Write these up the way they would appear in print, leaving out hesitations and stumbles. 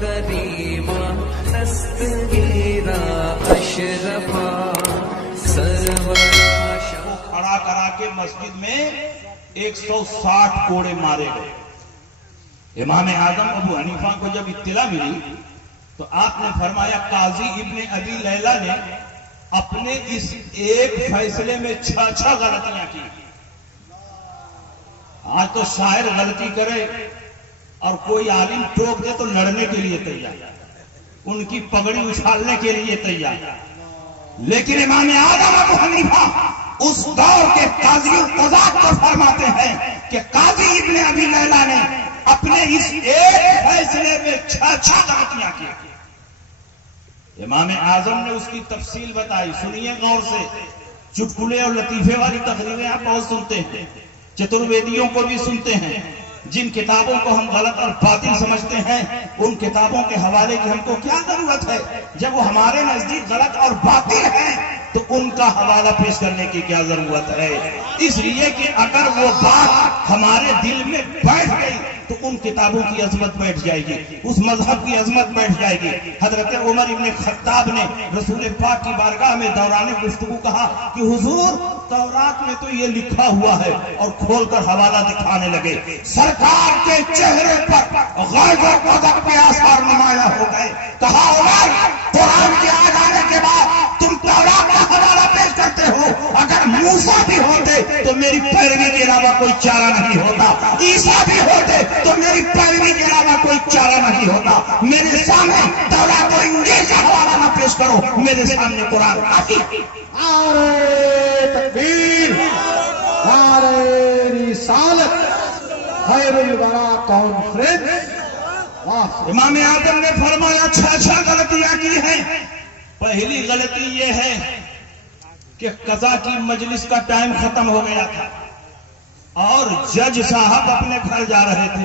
کریما دستگیرا اشرفا سرورا کھڑا کرا کے مسجد میں 160 کوڑے مارے گئے۔ امام اعظم ابو حنیفہ کو جب اطلاع ملی تو آپ نے فرمایا قاضی ابن ابی لیلہ نے اپنے اس ایک فیصلے میں 6 غلطیاں کی۔ آج تو شاعر غلطی کرے اور کوئی عالم ٹوک دے تو لڑنے کے لیے تیار، ان کی پگڑی اچھالنے کے لیے تیار، لیکن امام اعظم ابو حنیفہ اس دور کے قاضی القضات کو فرماتے ہیں کہ قاضی ابن ابی لیلہ نے اپنے اس ایک فیصلے میں 6 غلطیاں کی۔ امام اعظم نے اس کی تفصیل بتائی، سنیے غور سے۔ چٹکلے اور لطیفے والی تقریریں آپ بہت سنتے ہیں، چترویدیوں کو بھی سنتے ہیں۔ جن کتابوں کو ہم غلط اور باطل سمجھتے ہیں ان کتابوں کے حوالے کی ہم کو کیا ضرورت ہے؟ جب وہ ہمارے نزدیک غلط اور باطل ہیں تو ان کا حوالہ پیش کرنے کی کیا ضرورت ہے؟ اس لیے کہ اگر وہ بات ہمارے دل میں بیٹھ گئی تو ان کتابوں کی عظمت بیٹھ جائے گی، اس مذہب کی عظمت بیٹھ جائے گی۔ حضرت عمر ابن خطاب نے رسول پاک کی بارگاہ میں دوران گفتگو کہا کہ حضور تورات میں تو یہ لکھا ہوا ہے، اور کھول کر حوالہ دکھانے لگے۔ سرکار کے چہرے پر غیظ و غضب کے آثار نمایاں ہو گئے۔ کہا عمر، قرآن کے آ جانے کے بعد تم تورات کا حوالہ پیش کرتے ہو، اگر موسیٰ بھی ہوتے تو میری پیروی کے علاوہ کوئی چارہ نہیں ہوتا، عیسیٰ بھی ہوتے تو میری پیروی کے علاوہ کوئی چارہ نہیں ہوتا۔ میرے سامنے تورات و انجیل کا حوالہ نہ پیش کرو، میرے سامنے قرآن کافی۔ نعرہ تکبیر، نعرہ رسالت، خیر الورا کانفرنس۔ امام اعظم نے فرمایا 6 غلطیاں کی ہیں۔ پہلی غلطی یہ ہے کہ قضا کی مجلس کا ٹائم ختم ہو گیا تھا اور جج صاحب اپنے گھر جا رہے تھے۔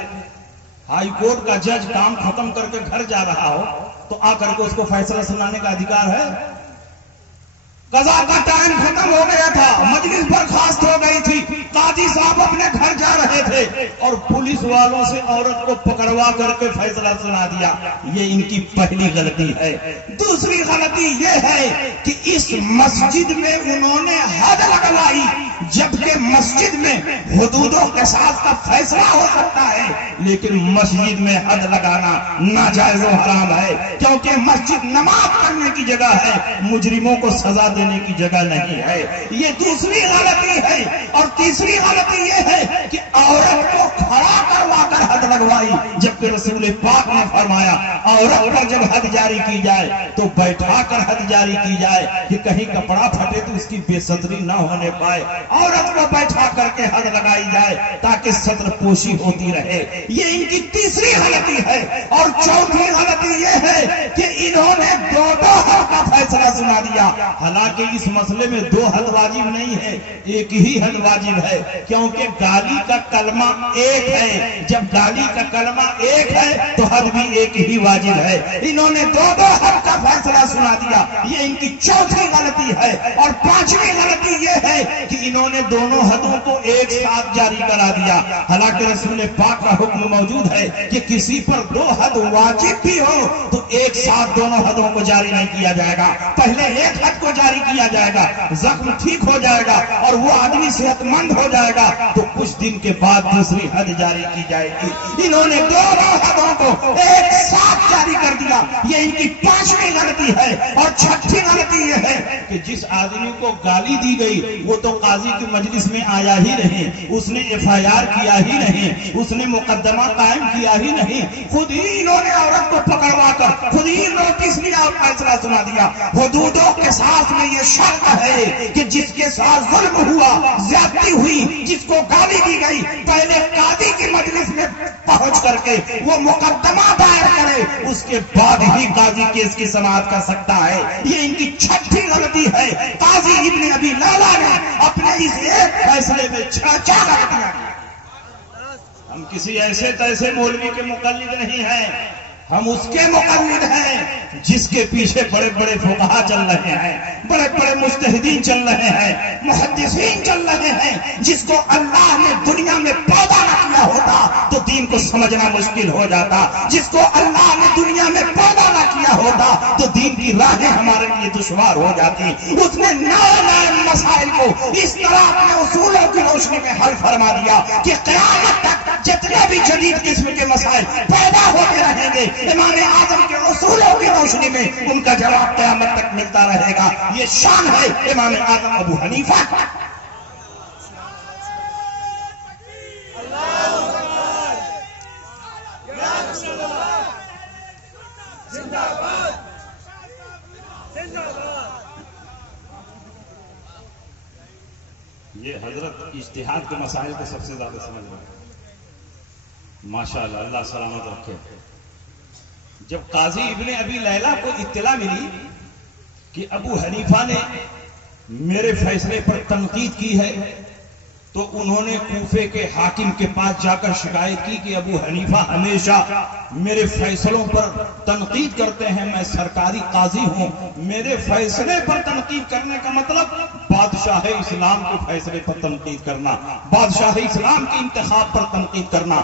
ہائی کورٹ کا جج کام ختم کر کے گھر جا رہا ہو تو آ کر کے اس کو فیصلہ سنانے کا ادھیکار ہے؟ قضا کا ٹائم ختم ہو گیا تھا، مجلس برخاست ہو گئی تھی، قاضی صاحب اپنے گھر جا رہے تھے اور پولیس والوں سے عورت کو پکڑوا کر کے فیصلہ سنا دیا۔ یہ ان کی پہلی غلطی ہے۔ دوسری غلطی یہ ہے کہ اس مسجد میں انہوں نے حد لگوائی، جبکہ مسجد میں حدودوں کے ساتھ کا فیصلہ ہو سکتا ہے، لیکن مسجد میں حد لگانا ناجائز و حرام ہے، کیونکہ مسجد نماز پڑھنے کی جگہ ہے، مجرموں کو سزا دینے کی جگہ نہیں ہے۔ یہ دوسری غلطی ہے۔ اور تیسری غلطی یہ ہے کہ عورت کو کھڑا کروا کر حد لگوائی، جبکہ رسول پاک نے فرمایا عورت پر جب حد جاری کی جائے تو بیٹھا کر حد جاری کی جائے کہ کہیں کپڑا پھٹے تو اس کی بے ستری نہ ہونے پائے۔ عورت کو بیٹھا کر کے حد لگائی جائے تاکہ ستر پوشی ہوتی رہے۔ یہ ان کی تیسری غلطی ہے۔ اور چوتھی غلطی یہ ہے کہ انہوں نے 2 حد کا فیصلہ سنا دیا، حالانکہ اس مسئلے میں 2 حد واجب نہیں ہے، ایک ہی حد واجب ہے، کیونکہ گالی کا کلمہ ایک ہے۔ جب گالی کا کلمہ ایک ہے تو حد بھی ایک ہی واجب ہے۔ انہوں نے 2 حد کا فیصلہ سنا دیا، یہ ان کی چوتھی غلطی ہے۔ اور 5ویں غلطی یہ ہے کہ انہوں نے دونوں حدوں کو ایک ساتھ جاری کرا دیا، حالانکہ رسول پاک کا حکم موجود ہے کہ کسی پر 2 حد واجب بھی ہو تو ایک ساتھ دونوں حدوں کو جاری نہیں کیا جائے گا، پہلے ایک حد کو جاری کیا جائے گا، زخم ٹھیک ہو جائے گا اور وہ آدمی صحت مند ہو جائے گا تو کچھ دن کے بعد دوسری حد جاری کی جائے گی۔ انہوں نے 2 حدوں کو ایک ساتھ جاری کر دیا، یہ ان کی 5ویں غلطی ہے۔ اور 6ٹھی غلطی یہ ہے کہ جس آدمی کو گالی دی گئی وہ تو قاضی کی مجلس میں آیا ہی نہیں، اس نے FIR کیا ہی نہیں، اس نے مقدمہ قائم کیا ہی نہیں، خود ہی انہوں نے عورت کو پکڑوا کر خود ہی نوٹس لیا اور فیصلہ سنا دیا۔ حدودوں کے ساتھ میں یہ شرط ہے کہ جس کے ساتھ ظلم ہوا، زیادتی ہوئی، جس کو گالی دی گئی، پہلے قاضی کی مجلس میں پہنچ کر کے وہ مقدمہ دائر کرے، اس کے بعد ہی قاضی کیس کی سماعت کر سکتا ہے۔ یہ ان کی 6ٹھی غلطی ہے۔ قاضی ابن ابی لیلہ نے اپنے اس ایک فیصلے میں 6 غلطیاں کی۔ ہم کسی ایسے تیسے مولوی کے مقلد نہیں ہیں، ہم اس کے مقلد ہیں جس کے پیچھے بڑے بڑے فقہا چل رہے ہیں، بڑے بڑے مجتہدین چل رہے ہیں، محدثین چل رہے ہیں۔ جس کو اللہ نے دنیا میں پیدا نہ کیا ہوتا تو دین کو سمجھنا مشکل ہو جاتا، جس کو اللہ نے دنیا میں پیدا نہ کیا ہوتا تو دین کی راہیں ہمارے لیے دشوار ہو جاتی۔ اس نے نئے نئے مسائل کو اس طرح اپنے اصولوں کی روشنی میں حل فرما دیا کہ قیامت تک جتنے بھی جدید قسم کے مسائل پیدا ہوتے رہیں گے، امام اعظم کے اصولوں کی روشنی میں ان کا جواب قیامت تک ملتا رہے گا۔ یہ شان ہے امام اعظم ابو حنیفہ کا۔ یہ حضرت اجتہاد کے مسائل کو سب سے زیادہ سمجھ رہے ہیں، ماشاءاللہ، اللہ سلامت رکھے۔ جب قاضی ابن ابی لیلہ کو اطلاع ملی کہ ابو حنیفہ نے میرے فیصلے پر تنقید کی ہے تو انہوں نے کوفے کے حاکم کے پاس جا کر شکایت کی کہ ابو حنیفہ ہمیشہ میرے فیصلوں پر تنقید کرتے ہیں، میں سرکاری قاضی ہوں، میرے فیصلے پر تنقید کرنے کا مطلب بادشاہ اسلام کے فیصلے پر تنقید کرنا، بادشاہ اسلام کے انتخاب پر تنقید کرنا۔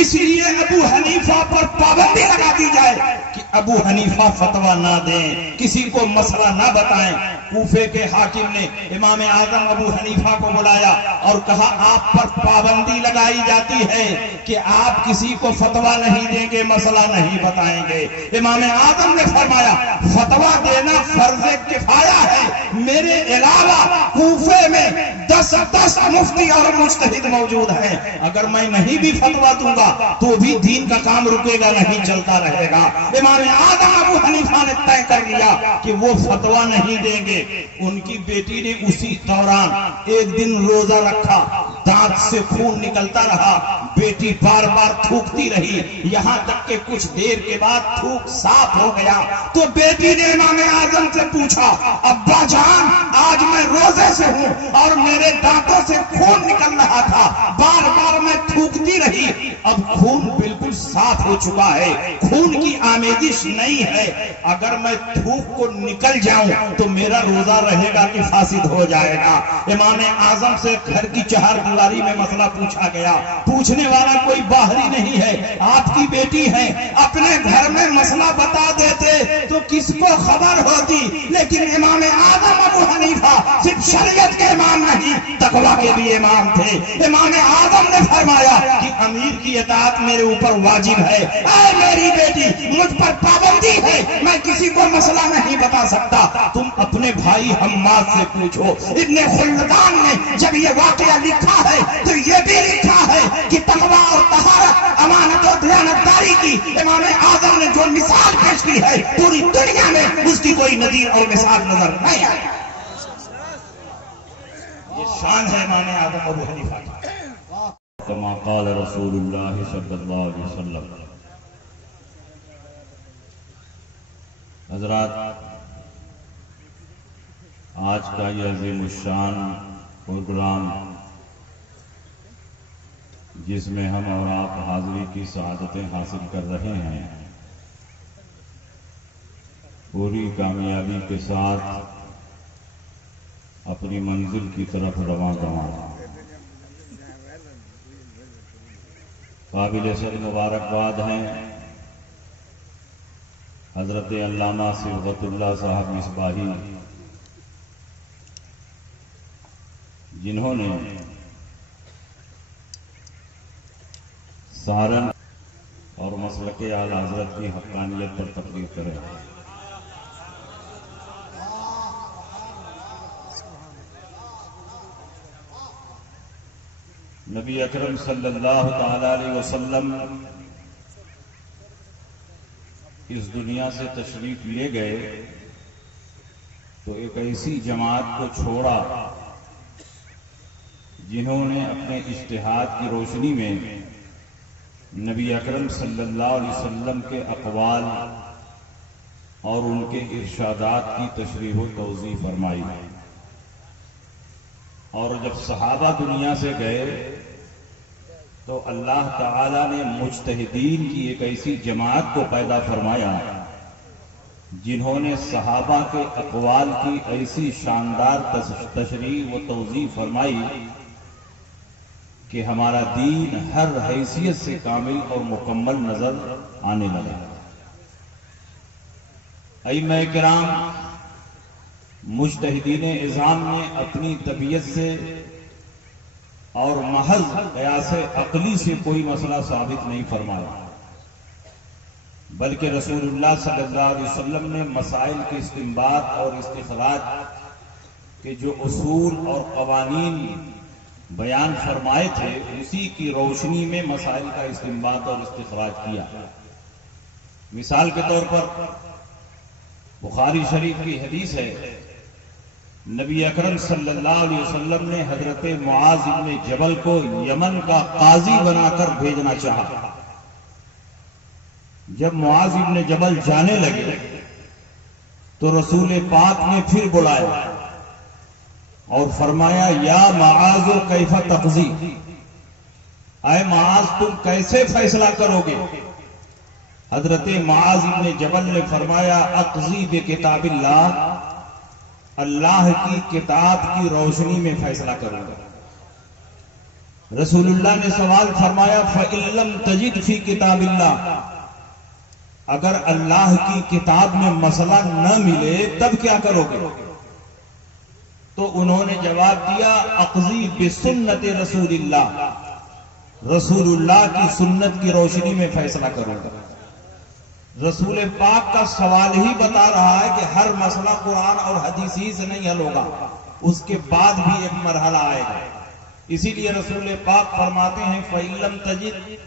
اس لیے ابو حنیفہ پر پابندی لگا دی جائے کہ ابو حنیفہ فتویٰ نہ دیں، کسی کو مسئلہ نہ بتائیں۔ کوفے کے حاکم نے امام اعظم ابو حنیفہ کو بلایا اور کہا آپ پر پابندی لگائی جاتی ہے کہ آپ کسی کو فتویٰ نہیں دیں گے، مسئلہ نہیں بتائیں گے۔ امام اعظم نے فرمایا فتویٰ دینا فرض کفایہ ہے، میرے علاوہ کوفے میں 10 مفتی اور مجتہد موجود ہیں، اگر میں نہیں بھی فتویٰ دوں گا تو بھی دین کا کام رکے گا نہیں، چلتا رہے گا۔ امام اعظم ابو حنیفہ نے طے کر لیا کہ وہ فتویٰ نہیں دیں گے۔ ان کی بیٹی نے اسی دوران ایک دن روزہ رکھا، دانت سے خون نکلتا رہا، بیٹی بار بار تھوکتی رہی، یہاں تک کہ کچھ دیر کے بعد تھوک صاف ہو گیا تو بیٹی نے امام اعظم سے پوچھا ابا جان آج میں روزے سے ہوں اور میرے دانتوں سے خون نکل رہا تھا، بار بار میں تھوکتی رہی، اب خون بالکل صاف ہو چکا ہے، خون کی آمیزش نہیں ہے، اگر میں تھوک کو نکل جاؤں تو میرا روزہ رہے گا کہ فاسد ہو جائے گا۔ امام اعظم سے گھر کی چہار دیواری میں مسئلہ پوچھا گیا، پوچھنے والا کوئی باہری نہیں ہے، آپ کی بیٹی ہے، اپنے گھر میں مسئلہ بتا دیتے تو کس کو خبر ہوتی، لیکن امام اعظم ابو حنیفہ صرف شریعت کے امام نہیں تقویٰ کے بھی امام تھے۔ امام اعظم نے فرمایا کہ امیر کی اطاعت میرے اوپر واجب ہے، اے میری بیٹی مجھ پر پابندی ہے، میں کسی کو مسئلہ نہیں بتا سکتا، تم اپنے بھائی حماد سے پوچھو۔ ابن خلدان نے جب یہ واقعہ لکھا ہے تو یہ بھی لکھا ہے کہ تقویٰ اور طہارت، امانت اور دیانتداری کی امام اعظم نے جو مثال پیش کی ہے پوری دنیا میں اس کی کوئی نظیر اور مثال نظر نہیں آئی۔ یہ شان ہے امام اعظم ابو حنیفہ کی۔ کما قال رسول اللہ صلی اللہ علیہ وسلم۔ حضرات، آج کا یہ عظیم الشان پروگرام جس میں ہم اور آپ حاضری کی سعادتیں حاصل کر رہے ہیں، پوری کامیابی کے ساتھ اپنی منزل کی طرف رواں رواں۔ قابل صد مبارکباد ہیں حضرت علامہ صبغت اللہ صاحب مصباحی، جنہوں نے سہارن اور مسلک اعلی حضرت کی حقانیت پر تقریر کریں۔ نبی اکرم صلی اللہ تعالی علیہ وسلم اس دنیا سے تشریف لے گئے تو ایک ایسی جماعت کو چھوڑا جنہوں نے اپنے اجتہاد کی روشنی میں نبی اکرم صلی اللہ علیہ وسلم کے اقوال اور ان کے ارشادات کی تشریح و توضیح فرمائی، اور جب صحابہ دنیا سے گئے تو اللہ تعالی نے مجتہدین کی ایک ایسی جماعت کو پیدا فرمایا جنہوں نے صحابہ کے اقوال کی ایسی شاندار تشریح و توضیح فرمائی کہ ہمارا دین ہر حیثیت سے کامل اور مکمل نظر آنے لگا۔ ائمہ کرام مجتہدین اعظام نے اپنی طبیعت سے اور محض قیاس عقلی سے کوئی مسئلہ ثابت نہیں فرمایا، بلکہ رسول اللہ صلی اللہ علیہ وسلم نے مسائل کے استنباط اور استخراج کے جو اصول اور قوانین بیان فرمائے تھے اسی کی روشنی میں مسائل کا استنباط اور استخراج کیا۔ مثال کے طور پر بخاری شریف کی حدیث ہے، نبی اکرم صلی اللہ علیہ وسلم نے حضرت معاذ بن جبل کو یمن کا قاضی بنا کر بھیجنا چاہا۔ جب معاذ بن جبل جانے لگے تو رسول پاک نے پھر بلایا اور فرمایا یا معاذ کیف تقضی، اے معاذ تم کیسے فیصلہ کرو گے؟ حضرت معاذ بن جبل نے فرمایا اقضی بکتاب اللہ، اللہ کی کتاب کی روشنی میں فیصلہ کروں گا۔ رسول اللہ نے سوال فرمایا فَإِن لَّمْ تَجِدْ فِي کتاب اللہ، اگر اللہ کی کتاب میں مسئلہ نہ ملے تب کیا کرو گے؟ تو انہوں نے جواب دیا اقضی بسنت رسول اللہ، رسول اللہ کی سنت کی روشنی میں فیصلہ کروں گا۔ رسول پاک کا سوال ہی بتا رہا ہے کہ ہر مسئلہ قرآن اور حدیث ہی سے نہیں حل ہوگا، اس کے بعد بھی ایک مرحلہ آئے گا۔ اسی لیے رسول پاک فرماتے ہیں فَإِن لَّمْ تَجِدْ،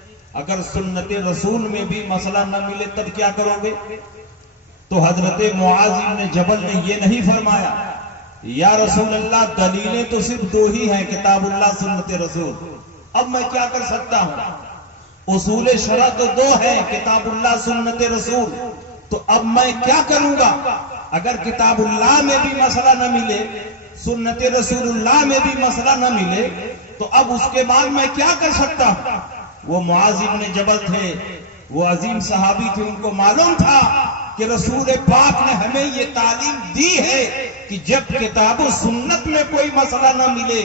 اگر سنت رسول میں بھی مسئلہ نہ ملے تب کیا کرو گے؟ تو حضرت معاذ بن جبل نے یہ نہیں فرمایا یا رسول اللہ دلیلیں تو صرف دو ہی ہیں، کتاب اللہ سنت رسول، اب میں کیا کر سکتا ہوں؟ اصول شرع تو دو ہیں، کتاب اللہ سنت رسول، تو اب میں کیا کروں گا؟ اگر کتاب اللہ میں بھی مسئلہ نہ ملے، سنت رسول اللہ میں بھی مسئلہ نہ ملے، تو اب اس کے بعد میں کیا کر سکتا ہوں؟ وہ معاذ بن جبل تھے، وہ عظیم صحابی تھے، ان کو معلوم تھا کہ رسول پاک نے ہمیں یہ تعلیم دی ہے کہ جب کتاب و سنت میں کوئی مسئلہ نہ ملے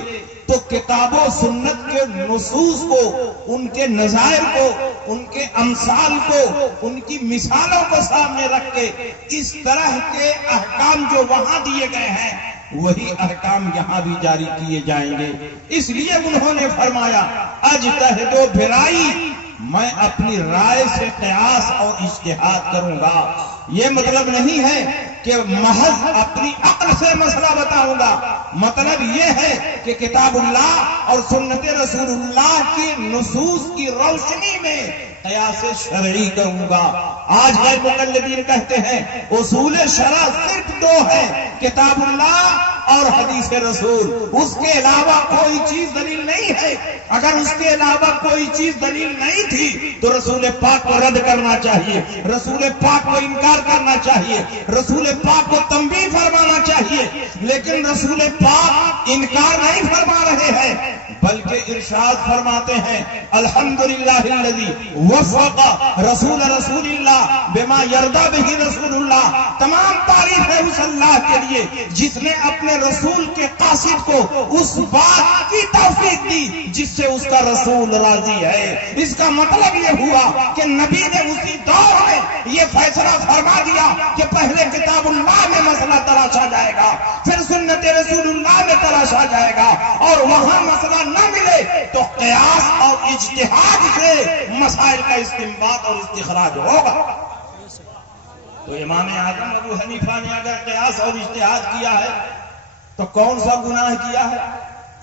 تو کتاب و سنت کے نصوص کو، ان کے نظائر کو، ان کے امثال کو، ان کی مثالوں کو سامنے رکھ کے اس طرح کے احکام جو وہاں دیے گئے ہیں وہی احکام یہاں بھی جاری کیے جائیں گے۔ اس لیے انہوں نے فرمایا اجتہد و برائی، میں اپنی رائے سے قیاس اور اجتہاد کروں گا۔ یہ مطلب نہیں ہے کہ محض اپنی عقل سے مسئلہ بتاؤں گا، مطلب یہ ہے کہ کتاب اللہ اور سنت رسول اللہ کی نصوص کی روشنی میں قیاس شرعی کروں گا۔ آج غیر مقلدین کہتے ہیں اصول شرع صرف دو ہے، کتاب اللہ اور حدیث رسول، اس کے علاوہ کوئی چیز دلیل نہیں ہے۔ اگر اس کے علاوہ کوئی چیز دلیل نہیں تھی تو رسول پاک کو رد کرنا چاہیے، رسول پاک کو انکار کرنا چاہیے، رسول پاک کو تنبیہ فرمانا چاہیے، لیکن رسول پاک انکار نہیں فرما رہے ہیں بلکہ ارشاد فرماتے ہیں الحمدللہ الذی وفق رسول اللہ بما یرضی بہ رسول اللہ، تمام تعریف ہے اس اللہ کے لیے جس نے اپنے رسول کے قاصد کو اس بات کی توفیق دی جس سے اس کا رسول راضی ہے۔ اس کا مطلب یہ ہوا کہ نبی نے اسی دور میں یہ فیصلہ فرما دیا کہ پہلے کتاب اللہ میں مسئلہ تلاشا جائے گا، پھر سنت رسول اللہ میں تلاشا جائے گا، اور وہاں مسئلہ نہ ملے تو قیاس اور اجتہاد سے مسائل کا استنباط اور استخراج ہوگا۔ تو امام اعظم ابو حنیفہ نے اگر قیاس اور اجتہاد کیا ہے تو کون سا گناہ کیا ہے؟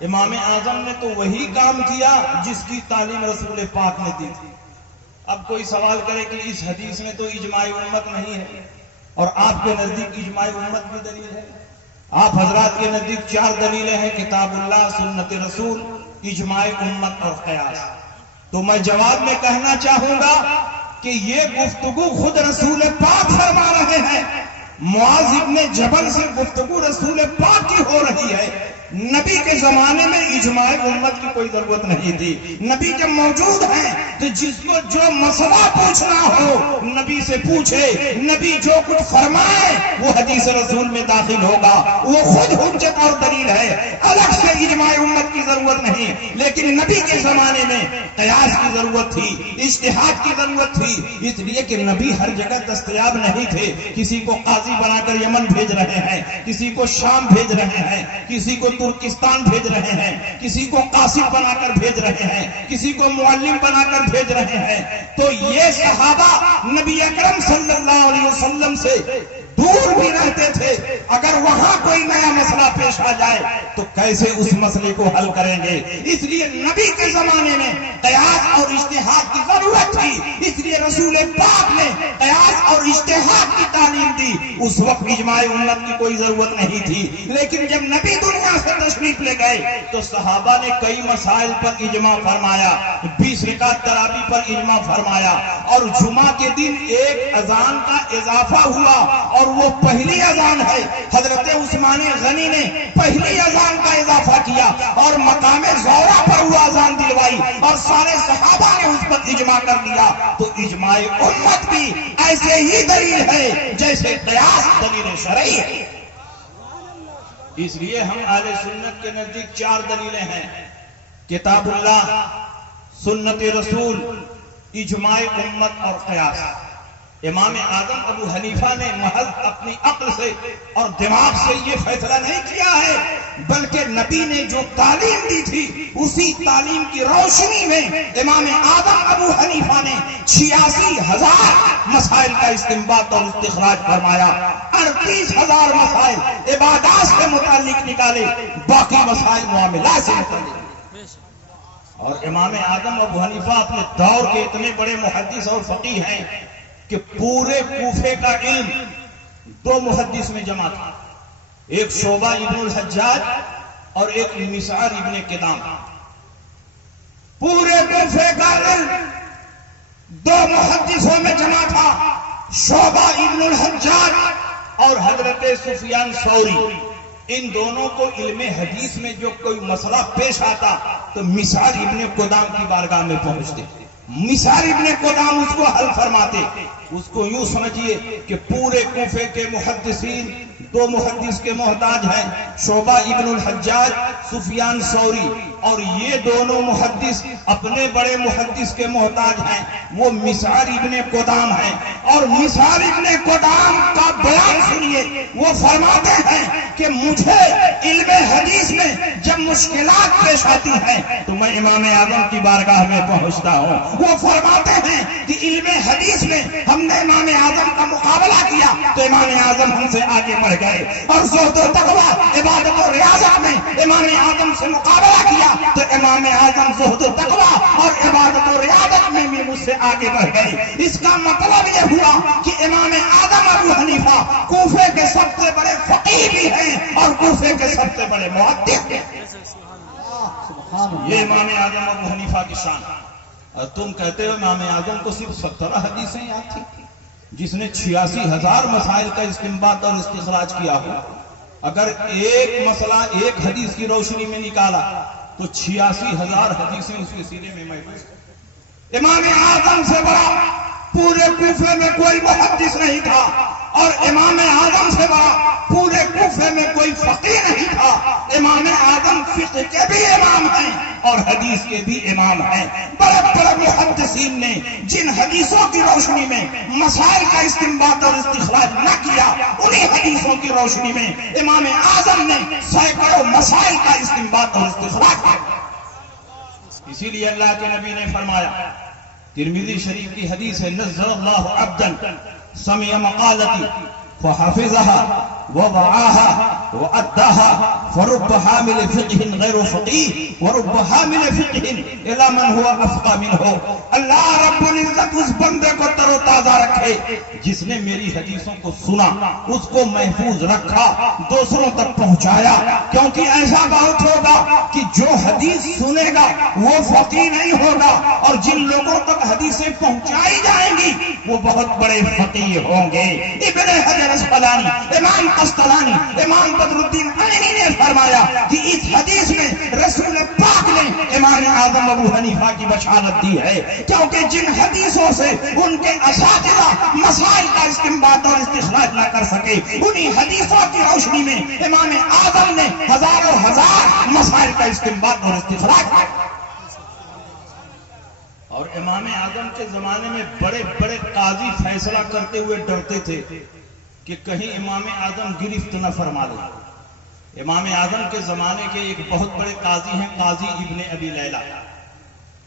امام اعظم نے تو وہی کام کیا جس کی تعلیم رسول پاک نے دی تھی۔ اب کوئی سوال کرے کہ اس حدیث میں تو اجماع امت نہیں ہے، اور آپ کے نزدیک اجماع امت بھی دلیل ہے۔ آپ حضرات کے نزدیک 4 دلیلیں ہیں، کتاب اللہ، سنت رسول، اجماع امت اور قیاس۔ تو میں جواب میں کہنا چاہوں گا کہ یہ گفتگو خود رسول پاک فرما رہے ہیں، معاذ بن جبل سے گفتگو رسول پاک کی ہو رہی ہے۔ نبی کے زمانے میں اجماع امت کی کوئی ضرورت نہیں تھی. نبی جب موجود ہیں تو جس کو جو مسئلہ پوچھنا ہو نبی سے پوچھے, نبی جو کچھ فرمائے وہ حدیث رسول میں داخل ہوگا, وہ خود حجت اور دلیل ہے, الگ سے اجماع امت کی ضرورت نہیں. لیکن نبی کے زمانے میں قیاس کی ضرورت تھی, اجتہاد کی ضرورت تھی, اس لیے کہ نبی ہر جگہ دستیاب نہیں تھے. کسی کو قاضی بنا کر یمن بھیج رہے ہیں, کسی کو شام بھیج رہے ہیں, کسی کو ترکستان بھیج رہے ہیں, کسی کو قاصد بنا کر بھیج رہے ہیں, کسی کو معلم بنا کر بھیج رہے ہیں. تو یہ صحابہ نبی اکرم صلی اللہ علیہ وسلم سے دور بھی رہتے تھے. اگر وہاں کوئی نیا مسئلہ پیش آ جائے تو کیسے اس مسئلے کو حل کریں گے؟ اس لیے نبی کے زمانے میں قیاس اور اجتہاد کی ضرورت تھی. اس لیے رسول پاک نے قیاس اور اجتہاد کی تعلیم دی. اس وقت اجماع امت کی کوئی ضرورت نہیں تھی. لیکن جب نبی دنیا سے تشریف لے گئے تو صحابہ نے کئی مسائل پر اجماع فرمایا, 20 رکعت تراویح پر اجماع فرمایا, اور جمعہ کے دن ایک اذان کا اضافہ ہوا اور وہ پہلی اذان ہے. حضرت عثمان غنی نے پہلی اذان کا اضافہ کیا اور مقام زہرہ پر وہ اذان دلوائی اور سارے صحابہ نے اس پر اجماع کر لیا. تو اجماع امت بھی ایسے ہی دلیل ہے جیسے قیاس دلیل شرعی ہے. اس لیے ہم اہل سنت کے نزدیک 4 دلیلیں ہیں: کتاب اللہ, سنت رسول, اجماع امت اور قیاس. امام اعظم ابو حنیفہ نے محض اپنی عقل سے اور دماغ سے یہ فیصلہ نہیں کیا ہے, بلکہ نبی نے جو تعلیم دی تھی اسی تعلیم کی روشنی میں امام اعظم ابو حنیفہ نے 86,000 مسائل کا استنباط اور استخراج فرمایا. 38,000 مسائل عبادات سے متعلق نکالے, باقی مسائل معاملات سے متعلق. اور امام اعظم ابو حنیفہ اپنے دور کے اتنے بڑے محدث اور فقیہ ہیں کہ پورے کوفے کا علم 2 محدث میں جمع تھا, ایک شعبہ ابن الحجاج اور ایک مسعر ابن کدام. پورے کوفے کا علم 2 محدثوں میں جمع تھا, شعبہ ابن الحجاج اور حضرت سفیان ثوری. ان دونوں کو علم حدیث میں جو کوئی مسئلہ پیش آتا تو مسعر ابن کدام کی بارگاہ میں پہنچتے, مسعر ابن کدام اس کو حل فرماتے. اس کو یوں سمجھیے کہ پورے کوفے کے محدثین 2 محدث کے محتاج ہیں, شعبہ ابن الحجاج, سفیان ثوری, اور یہ دونوں محدث اپنے بڑے محدث کے محتاج ہیں, وہ مسعر ابن کدام ہیں. اور مسعر ابن کدام کا بیان سنیے, وہ فرماتے ہیں کہ مجھے علم حدیث میں جب مشکلات پیش آتی ہیں تو میں امام اعظم کی بارگاہ میں پہنچتا ہوں. وہ فرماتے ہیں کہ علم حدیث میں ہم نے امام اعظم کا مقابلہ کیا تو امام اعظم ہم سے آگے بڑھ گئے, اور زہد و تقویٰ, عبادت و ریاضت میں امام اعظم سے مقابلہ کیا تو امام اعظم زہد و تقویٰ اور عبادت و ریاضت میں بھی مجھ سے آگے بڑھ گئے. اس کا مطلب یہ ہوا کہ امام اعظم ابو حنیفہ کوفے کے سب سے بڑے فقیہ بھی ہیں اور کوفے کے سب سے بڑے محدث ہیں. یہ امام اعظم ابو حنیفہ کی شان. اور تم کہتے ہو امام اعظم کو صرف 17 حدیثیں یاد تھی, جس نے 86,000 مسائل کا استنباط اور استخراج کیا ہو. اگر ایک مسئلہ ایک حدیث کی روشنی میں نکالا تو 86,000 حدیثیں اس کے سینے میں محفوظ. امام اعظم سے بڑا پورے کوفے میں کوئی محدث نہیں تھا, اور امام اعظم سے بڑا پورے کوفے میں کوئی فقیہ نہیں تھا. امام اعظم فقہ کے بھی امام ہیں اور حدیث کے بھی امام ہیں. بڑے بڑے محدثین نے جن حدیثوں کی روشنی میں مسائل کا استنباط اور استخراج نہ کیا, انہی حدیثوں کی روشنی میں امام اعظم نے سینکڑوں مسائل کا استنباط اور استخراج کیا. اسی لیے اللہ کے نبی نے فرمایا, ترمذی شریف کی حدیث ہے, نزل اللہ عبدا سمع مقالتی فحفظها ووعاها وأداها فرب حامل فقه غير فقيه ورب حامل فقه إلى من هو أفقه منه. اللہ رب العزت اس بندے کو تر و تازہ رکھے ہے جس نے میری حدیثوں کو سنا، اس کو محفوظ رکھا، دوسروں تک پہنچایا. کیونکہ ایسا بہت ہوگا کہ جو حدیث سنے گا وہ فقیہ نہیں ہوگا، اور جن لوگوں تک حدیثیں پہنچائی جائیں گی وہ بہت بڑے فقیہ ہوں گے. ابن حجر اسقلانی، امام قسطلانی، امام بدر الدین عینی نے فرمایا کہ اس حدیث میں رسول پاک نے امام اعظم ابو حنیفہ کی بشارت دی ہے، کیونکہ جن حدیثوں سے ان کے اساتذہ مسائل کا استنباط اور استخراج نہ کر سکے، انہی حدیثوں کی روشنی میں امام اعظم نے ہزاروں ہزار مسائل کا استنباط اور استخراج کیا. اور امام اعظم کے زمانے میں بڑے بڑے قاضی فیصلہ کرتے ہوئے ڈرتے تھے کہ کہیں امام اعظم گرفت نہ فرما لیں. امام اعظم کے زمانے کے ایک بہت بڑے قاضی ہیں، قاضی ابن ابی لیلہ.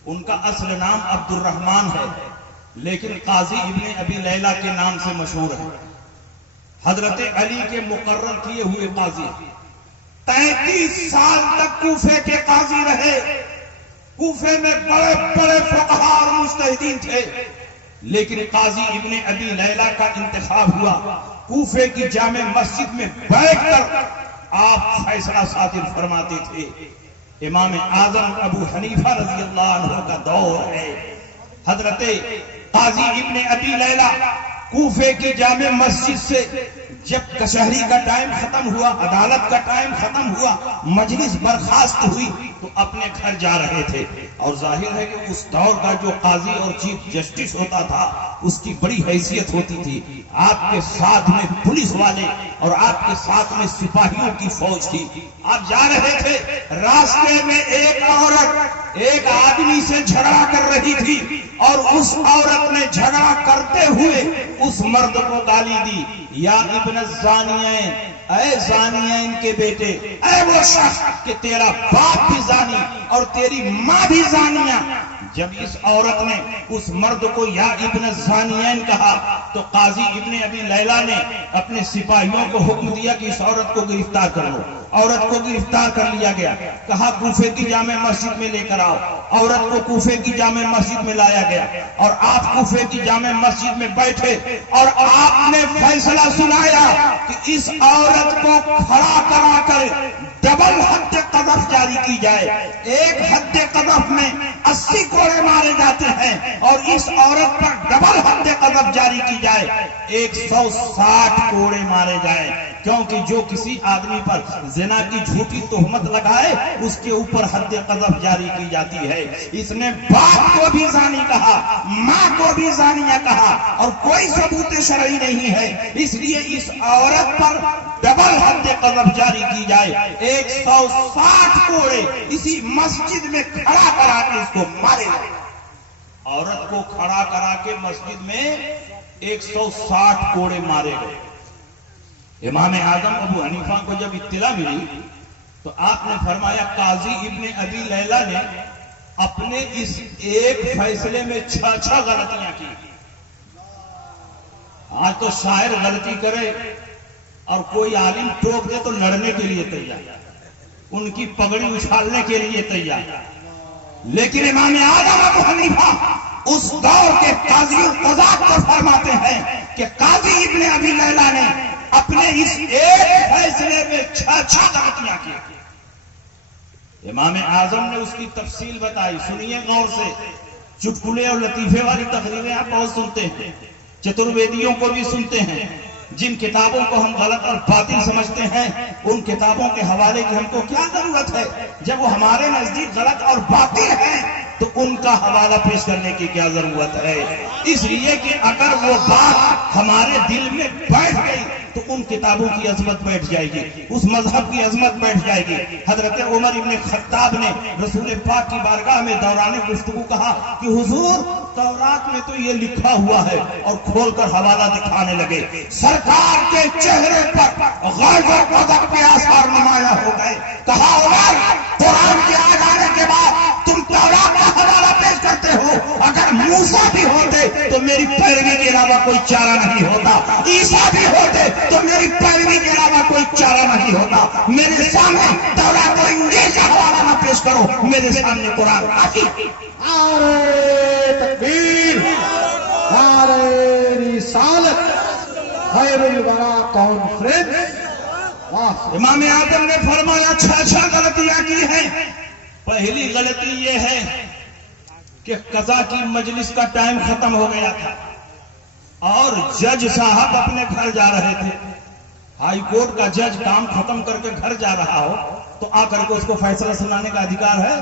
ان کا اصل نام عبد الرحمن ہے، لیکن قاضی ابن ابی لیلہ کے نام سے مشہور ہے. حضرت علی کے مقرر کیے ہوئے قاضی، 33 سال تک کوفے کے قاضی رہے. کوفے میں بڑے بڑے فقہا اور مجتہدین تھے، لیکن قاضی ابن ابی لیلہ کا انتخاب ہوا. کوفے کی جامع مسجد میں بیٹھ کر آپ فیصلہ صادر فرماتے تھے. امام اعظم ابو حنیفہ رضی اللہ عنہ کا دور ہے. حضرت قاضی ابن ابی لیلہ کوفے کی جامع مسجد سے جب کچہری کا ٹائم ختم ہوا، عدالت کا ٹائم ختم ہوا، مجلس برخاست ہوئی تو اپنے گھر جا رہے تھے. اور ظاہر ہے کہ اس دور کا جو قاضی اور چیف جسٹس ہوتا تھا اس کی بڑی حیثیت ہوتی تھی. آپ کے ساتھ میں پولیس والے اور آپ کے ساتھ میں سپاہیوں کی فوج تھی. آپ جا رہے تھے، راستے میں ایک عورت ایک آدمی سے جھگڑا کر رہی تھی، اور اس عورت نے جھگڑا کرتے ہوئے اس مرد کو گالی دی، یا ابن الزانیین، اے زانیین کے بیٹے، اے وہ شخص کہ تیرا باپ بھی زانی اور تیری ماں بھی زانیہ. جب اس عورت نے اس مرد کو یا ابن الزانیین کہا تو قاضی ابن ابی لیلہ نے اپنے سپاہیوں کو حکم دیا کہ اس عورت کو گرفتار کر لو. عورت کو گرفتار کر لیا گیا. کہا کوفے کی جامع مسجد میں لے کر آؤ. عورت کو کوفے کی جامع مسجد میں لایا گیا، اور آپ کوفے کی جامع مسجد میں بیٹھے اور آپ نے فیصلہ سنایا کہ اس عورت کو کھڑا کرا کر ڈبل حد قذف جاری کی جائے. ایک حد قذف میں 80 کوڑے مارے جاتے ہیں، اور اس عورت پر ڈبل حد قذف جاری کی جائے، 160 کوڑے مارے جائیں. کیونکہ جو کسی آدمی پر زنا کی جھوٹی تہمت لگائے اس کے اوپر حد قذف جاری کی جاتی ہے. اس نے باپ کو بھی زانی کہا، ماں کو بھی زانیہ کہا، اور کوئی ثبوت شرعی نہیں ہے، اس لیے اس عورت پر ڈبل حد قذف جاری کی جائے. 160 کوڑے اسی مسجد میں کھڑا کرا کے اس کو مارے گئے. عورت کو کھڑا کرا کے مسجد میں 160 کوڑے مارے گئے. امام اعظم ابو حنیفہ کو جب اطلاع ملی تو آپ نے فرمایا قاضی ابن ابی لیلہ نے اپنے اس ایک فیصلے میں 6 غلطیاں کی. آج تو شاعر غلطی کرے اور کوئی عالم ٹوک دے تو لڑنے کے لیے تیار، ان کی پگڑی اچھالنے کے لیے تیار. لیکن امام اعظم ابو حنیفہ اس دور کے قاضی القضات کو فرماتے ہیں کہ قاضی ابن ابی لیلہ نے اپنے اس ایک فیصلے میں 6 غلطیاں کی. امام اعظم نے اس کی تفصیل بتائی. سنیے غور سے. چٹکلے اور لطیفے والی تقریریں آپ بہت سنتے ہیں، چترویدیوں کو بھی سنتے ہیں. جن کتابوں کو ہم غلط اور باطل سمجھتے ہیں ان کتابوں کے حوالے کی ہم کو کیا ضرورت ہے؟ جب وہ ہمارے نزدیک غلط اور باطل ہیں تو ان کا حوالہ پیش کرنے کی کیا ضرورت ہے؟ اس لیے کہ اگر وہ بات ہمارے دل میں بیٹھ گئی تو ان کتابوں کی عظمت بیٹھ جائے گی، اس مذہب کی عظمت بیٹھ جائے گی. حضرت عمر ابن خطاب نے رسول پاک کی بارگاہ میں دوران گفتگو کہا کہ حضور تورات میں تو یہ لکھا ہوا ہے، اور کھول کر حوالہ دکھانے لگے. سرکار کے چہرے پر غضب و غضب کے آثار نمایاں ہو گئے. کہا عمر قرآن کے آ جانے کے بعد تم تورات کا حوالہ پیش کرتے ہو. اگر موسیٰ بھی ہوتے تو میری پیروی کے علاوہ کوئی چارہ نہیں ہوتا، عیسیٰ بھی ہوتے تو میری پیروی کے علاوہ کوئی چارہ نہیں ہوتا. میرے سامنے تورات و انجیل کا حوالہ نہ پیش کرو، میرے سامنے قرآن کافی. نعرہ تکبیر، نعرہ رسالت. خیر الورا کانفرنس. واہ. امام اعظم نے فرمایا 6 غلطیاں کی ہیں. پہلی غلطی یہ ہے کہ قضا کی مجلس کا ٹائم ختم ہو گیا تھا اور جج صاحب اپنے گھر جا رہے تھے. ہائی کورٹ کا جج کام ختم کر کے گھر جا رہا ہو تو آ کر کے اس کو فیصلہ سنانے کا ادھیکار ہے؟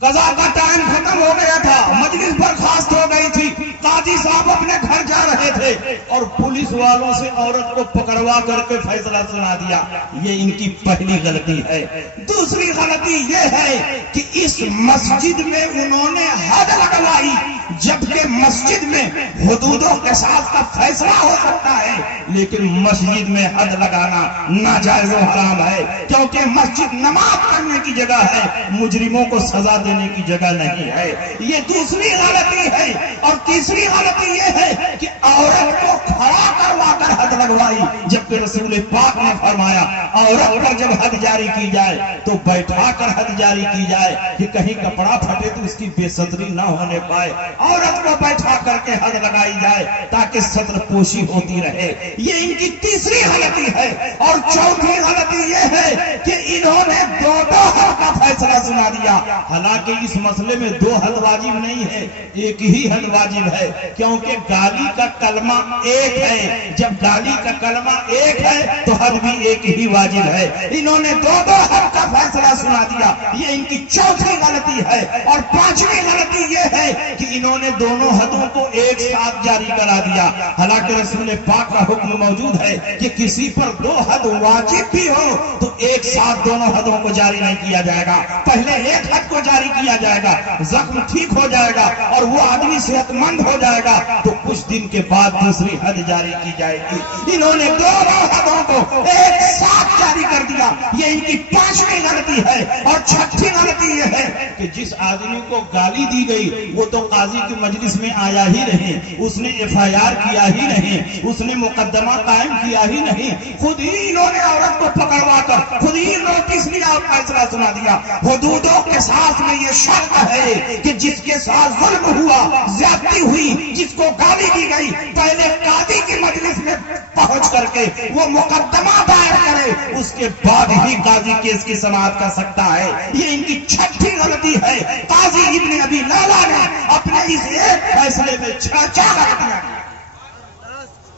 قضا کا ٹائم ختم ہو گیا تھا، مجلس برخاست ہو گئی تھی، قاضی صاحب اپنے گھر جا رہے تھے اور پولیس والوں سے عورت کو پکڑوا کر کے فیصلہ سنا دیا. یہ ان کی پہلی غلطی ہے. دوسری غلطی یہ ہے کہ اس مسجد میں انہوں نے حد لگوائی، جبکہ مسجد میں حدود و قصاص کا فیصلہ ہو سکتا ہے، لیکن مسجد میں حد لگانا ناجائز و حرام ہے، کیونکہ مسجد نماز پڑھنے کی جگہ ہے، مجرموں کو سزا دینے کی جگہ نہیں ہے. یہ دوسری غلطی ہے. اور تیسری غلطی یہ ہے کہ عورت کو کھڑا کروا کر حد لگوائی، جبکہ رسول پاک نے فرمایا عورت پر جب حد جاری کی جائے تو بیٹھا کر حد جاری کی جائے کہ کہیں کپڑا پھٹے تو اس کی بے ستری نہ ہونے پائے. عورت کو بیٹھا کر کے حد لگائی جائے تاکہ ستر پوشی ہوتی رہے. یہ ان کی تیسری غلطی ہے. اور چوتھی غلطی یہ ہے کہ انہوں نے 2 حد کا فیصلہ سنا دیا. حالانکہ اس مسئلے میں 2 حد واجب نہیں ہے، ایک ہی حد واجب ہے، کیونکہ گالی کا کلمہ ایک ہے. جب گالی کا کلمہ ایک ہے تو حد بھی ایک ہی واجب ہے. انہوں نے 2 حد کا فیصلہ سنا دیا. یہ ان کی چوتھی غلطی ہے. اور 5ویں غلطی یہ ہے کہ انہوں نے دونوں حدوں کو ایک ساتھ جاری کرا دیا. حالانکہ رسول پاک کا حکم موجود ہے کہ کسی پر 2 حد واجب بھی ہو تو ایک ساتھ دونوں حدوں کو جاری نہیں کیا جائے گا. پہلے ایک حد کو جاری کیا جائے گا، زخم ٹھیک ہو جائے گا اور وہ آدمی صحت مند ہو جائے گا تو کچھ دن کے بعد دوسری حد جاری کی جائے گی. انہوں نے 2 حدوں کو ایک ساتھ جاری کر دیا. یہ ان کی 5ویں غلطی ہے. اور 6ٹھی غلطی یہ ہے کہ جس آدمی کو گالی دی گئی وہ تو قاضی کی مجلس میں آیا ہی نہیں، اس نے FIR کیا ہی نہیں، اس نے مقدمہ قائم کیا ہی نہیں، خود ہی انہوں نے عورت کو پکڑوا کر خود ہی نوٹس لیا اور فیصلہ سنا دیا. حدود و قصاص میں یہ شرط ہے کہ جس کے ساتھ ظلم ہوا، زیادتی ہوئی، جس کو گالی دی گئی، پہلے قاضی کی مجلس میں پہنچ کر کے وہ مقدمہ دائر کرے، اس کے بعد ہی قاضی کیس کی سماعت کر سکتا ہے. یہ ان کی 6ٹھی غلطی ہے. قاضی ابن ابی لعلہ نے اپنے اس ایک فیصلے میں 6 غلطیاں کی.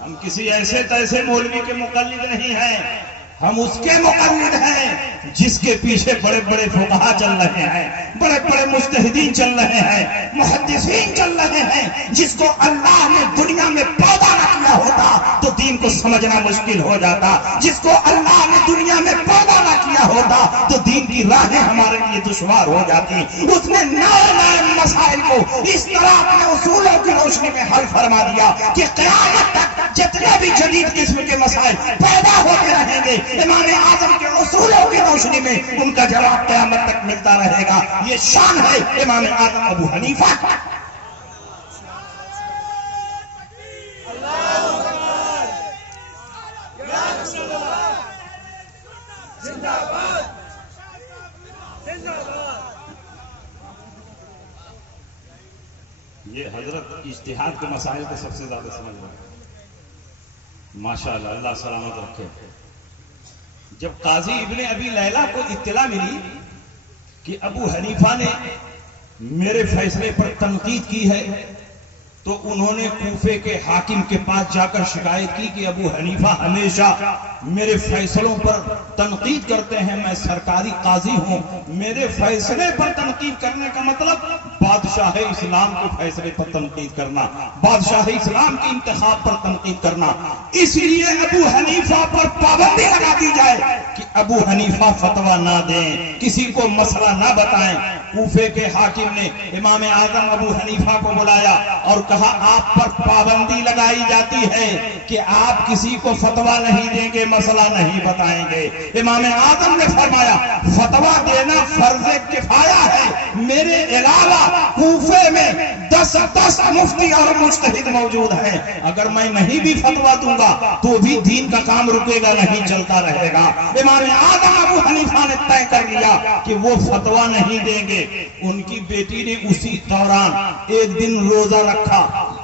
ہم کسی ایسے تیسے مولوی کے مقلد نہیں ہیں، ہم اس کے مقلد ہیں جس کے پیچھے بڑے بڑے فقہا چل رہے ہیں، بڑے بڑے مجتہدین چل رہے ہیں، محدثین چل رہے ہیں. جس کو اللہ نے دنیا میں پیدا نہ کیا ہوتا تو دین کو سمجھنا مشکل ہو جاتا. جس کو اللہ نے دنیا میں پیدا نہ کیا ہوتا تو دین کی راہیں ہمارے لیے دشوار ہو جاتی. اس نے نئے نئے مسائل کو اس طرح اپنے اصولوں کی روشنی میں حل فرما دیا کہ قیامت تک جتنے بھی جدید قسم کے مسائل پیدا ہوتے رہیں گے، امام اعظم کے اصولوں کی روشنی میں ان کا جواب قیامت تک ملتا رہے گا. یہ شان ہے امام اعظم ابو حنیفہ کا. یہ حضرت اجتہاد کے مسائل کو سب سے زیادہ سمجھ رہے ہیں. ماشاءاللہ، اللہ سلامت رکھے. جب قاضی ابن ابی لیلہ کو اطلاع ملی کہ ابو حنیفہ نے میرے فیصلے پر تنقید کی ہے تو انہوں نے کوفے کے حاکم کے پاس جا کر شکایت کی کہ ابو حنیفہ ہمیشہ میرے فیصلوں پر تنقید کرتے ہیں، میں سرکاری قاضی ہوں، میرے فیصلے پر تنقید کرنے کا مطلب بادشاہ اسلام کے فیصلے پر تنقید کرنا، بادشاہ اسلام کے انتخاب پر تنقید کرنا. اس لیے ابو حنیفہ پر پابندی لگا دی جائے کہ ابو حنیفہ فتویٰ نہ دیں، کسی کو مسئلہ نہ بتائیں. کوفے کے حاکم نے امام اعظم ابو حنیفہ کو بلایا اور کہا آپ پر پابندی لگائی جاتی ہے کہ آپ کسی کو فتویٰ نہیں دیں گے، مسئلہ نہیں بتائیں گے. امام اعظم نے فرمایا فتویٰ دینا فرض کفایہ ہے، میرے علاوہ کوفے میں 10 مفتی اور مجتہد موجود ہیں، اگر میں نہیں بھی فتویٰ دوں گا تو بھی دین کا کام رکے گا نہیں، چلتا رہے گا. امام اعظم ابو حنیفہ نے طے کر لیا کہ وہ فتویٰ نہیں دیں گے. ان کی بیٹی نے اسی دوران ایک دن روزہ رکھا،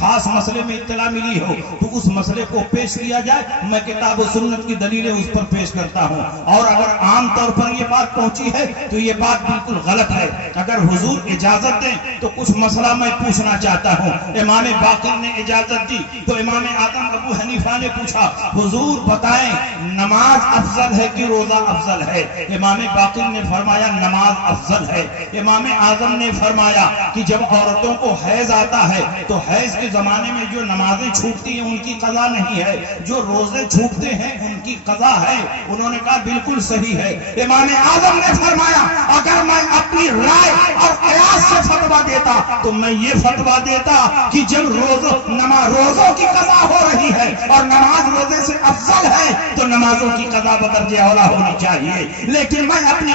خاص مسئلے میں اطلاع ملی ہو تو اس مسئلے کو پیش کیا جائے، میں کتاب و سنت کی دلیلیں اس پر پیش کرتا ہوں. اور اگر عام طور پر یہ بات پہنچی ہے تو یہ بات بالکل غلط ہے. اگر حضور اجازت دیں تو کچھ مسئلہ میں پوچھنا چاہتا ہوں. امام باقر نے اجازت دی تو امام اعظم ابو حنیفہ نے پوچھا حضور بتائیں نماز افضل ہے کہ روزہ افضل ہے؟ امام باقر نے فرمایا نماز افضل ہے. امام اعظم نے فرمایا کہ جب عورتوں کو حیض آتا ہے تو حیض کے زمانے میں جو نمازیں چھوٹتی ہیں ان کی قضا نہیں ہے، جو روزے چھوٹتے ہیں ان کی قضا ہے. انہوں نے کہا بالکل صحیح ہے. امام اعظم نے فرمایا اگر میں اپنی رائے اور قیاس سے فتویٰ دیتا تو میں یہ فتویٰ دیتا کہ جب روزوں کی قضا ہو رہی ہے اور نماز روزے سے افضل ہے تو نمازوں کی قضا بدرجہ اولا ہونی چاہیے. لیکن میں اپنی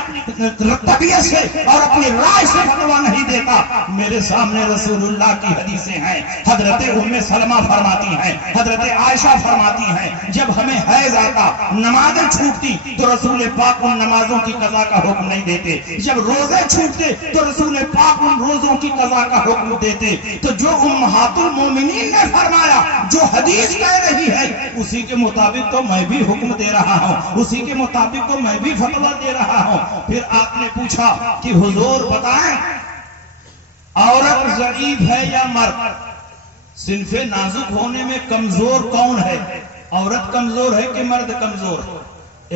طبیعت سے اور اپنی رائے سے فتویٰ نہیں دیتا. میرے سامنے رسول اللہ کی حدیثیں ہیں. حضرت ام سلمہ فرماتی ہیں، حضرت عائشہ فرماتی ہیں جب ہمیں حیض آتا نمازیں چھوٹتی تو رسول پاک ان نمازوں کی قضا کا حکم نہیں دیتے. جب روزے چھوٹتے تو رسول پاک ان روزوں کی قضا کا حکم دیتے. تو جو امہات المومنین نے فرمایا، جو حدیث کہہ رہی ہے اسی کے مطابق تو میں بھی حکم دے رہا ہوں، اسی کے مطابق تو میں بھی فتویٰ دے رہا ہوں. پھر آپ نے پوچھا کہ حضور بتائیں عورت ضعیف ہے یا مرد؟ صنف نازک ہونے میں کمزور کون ہے؟ عورت کمزور ہے کہ مرد کمزور ہے؟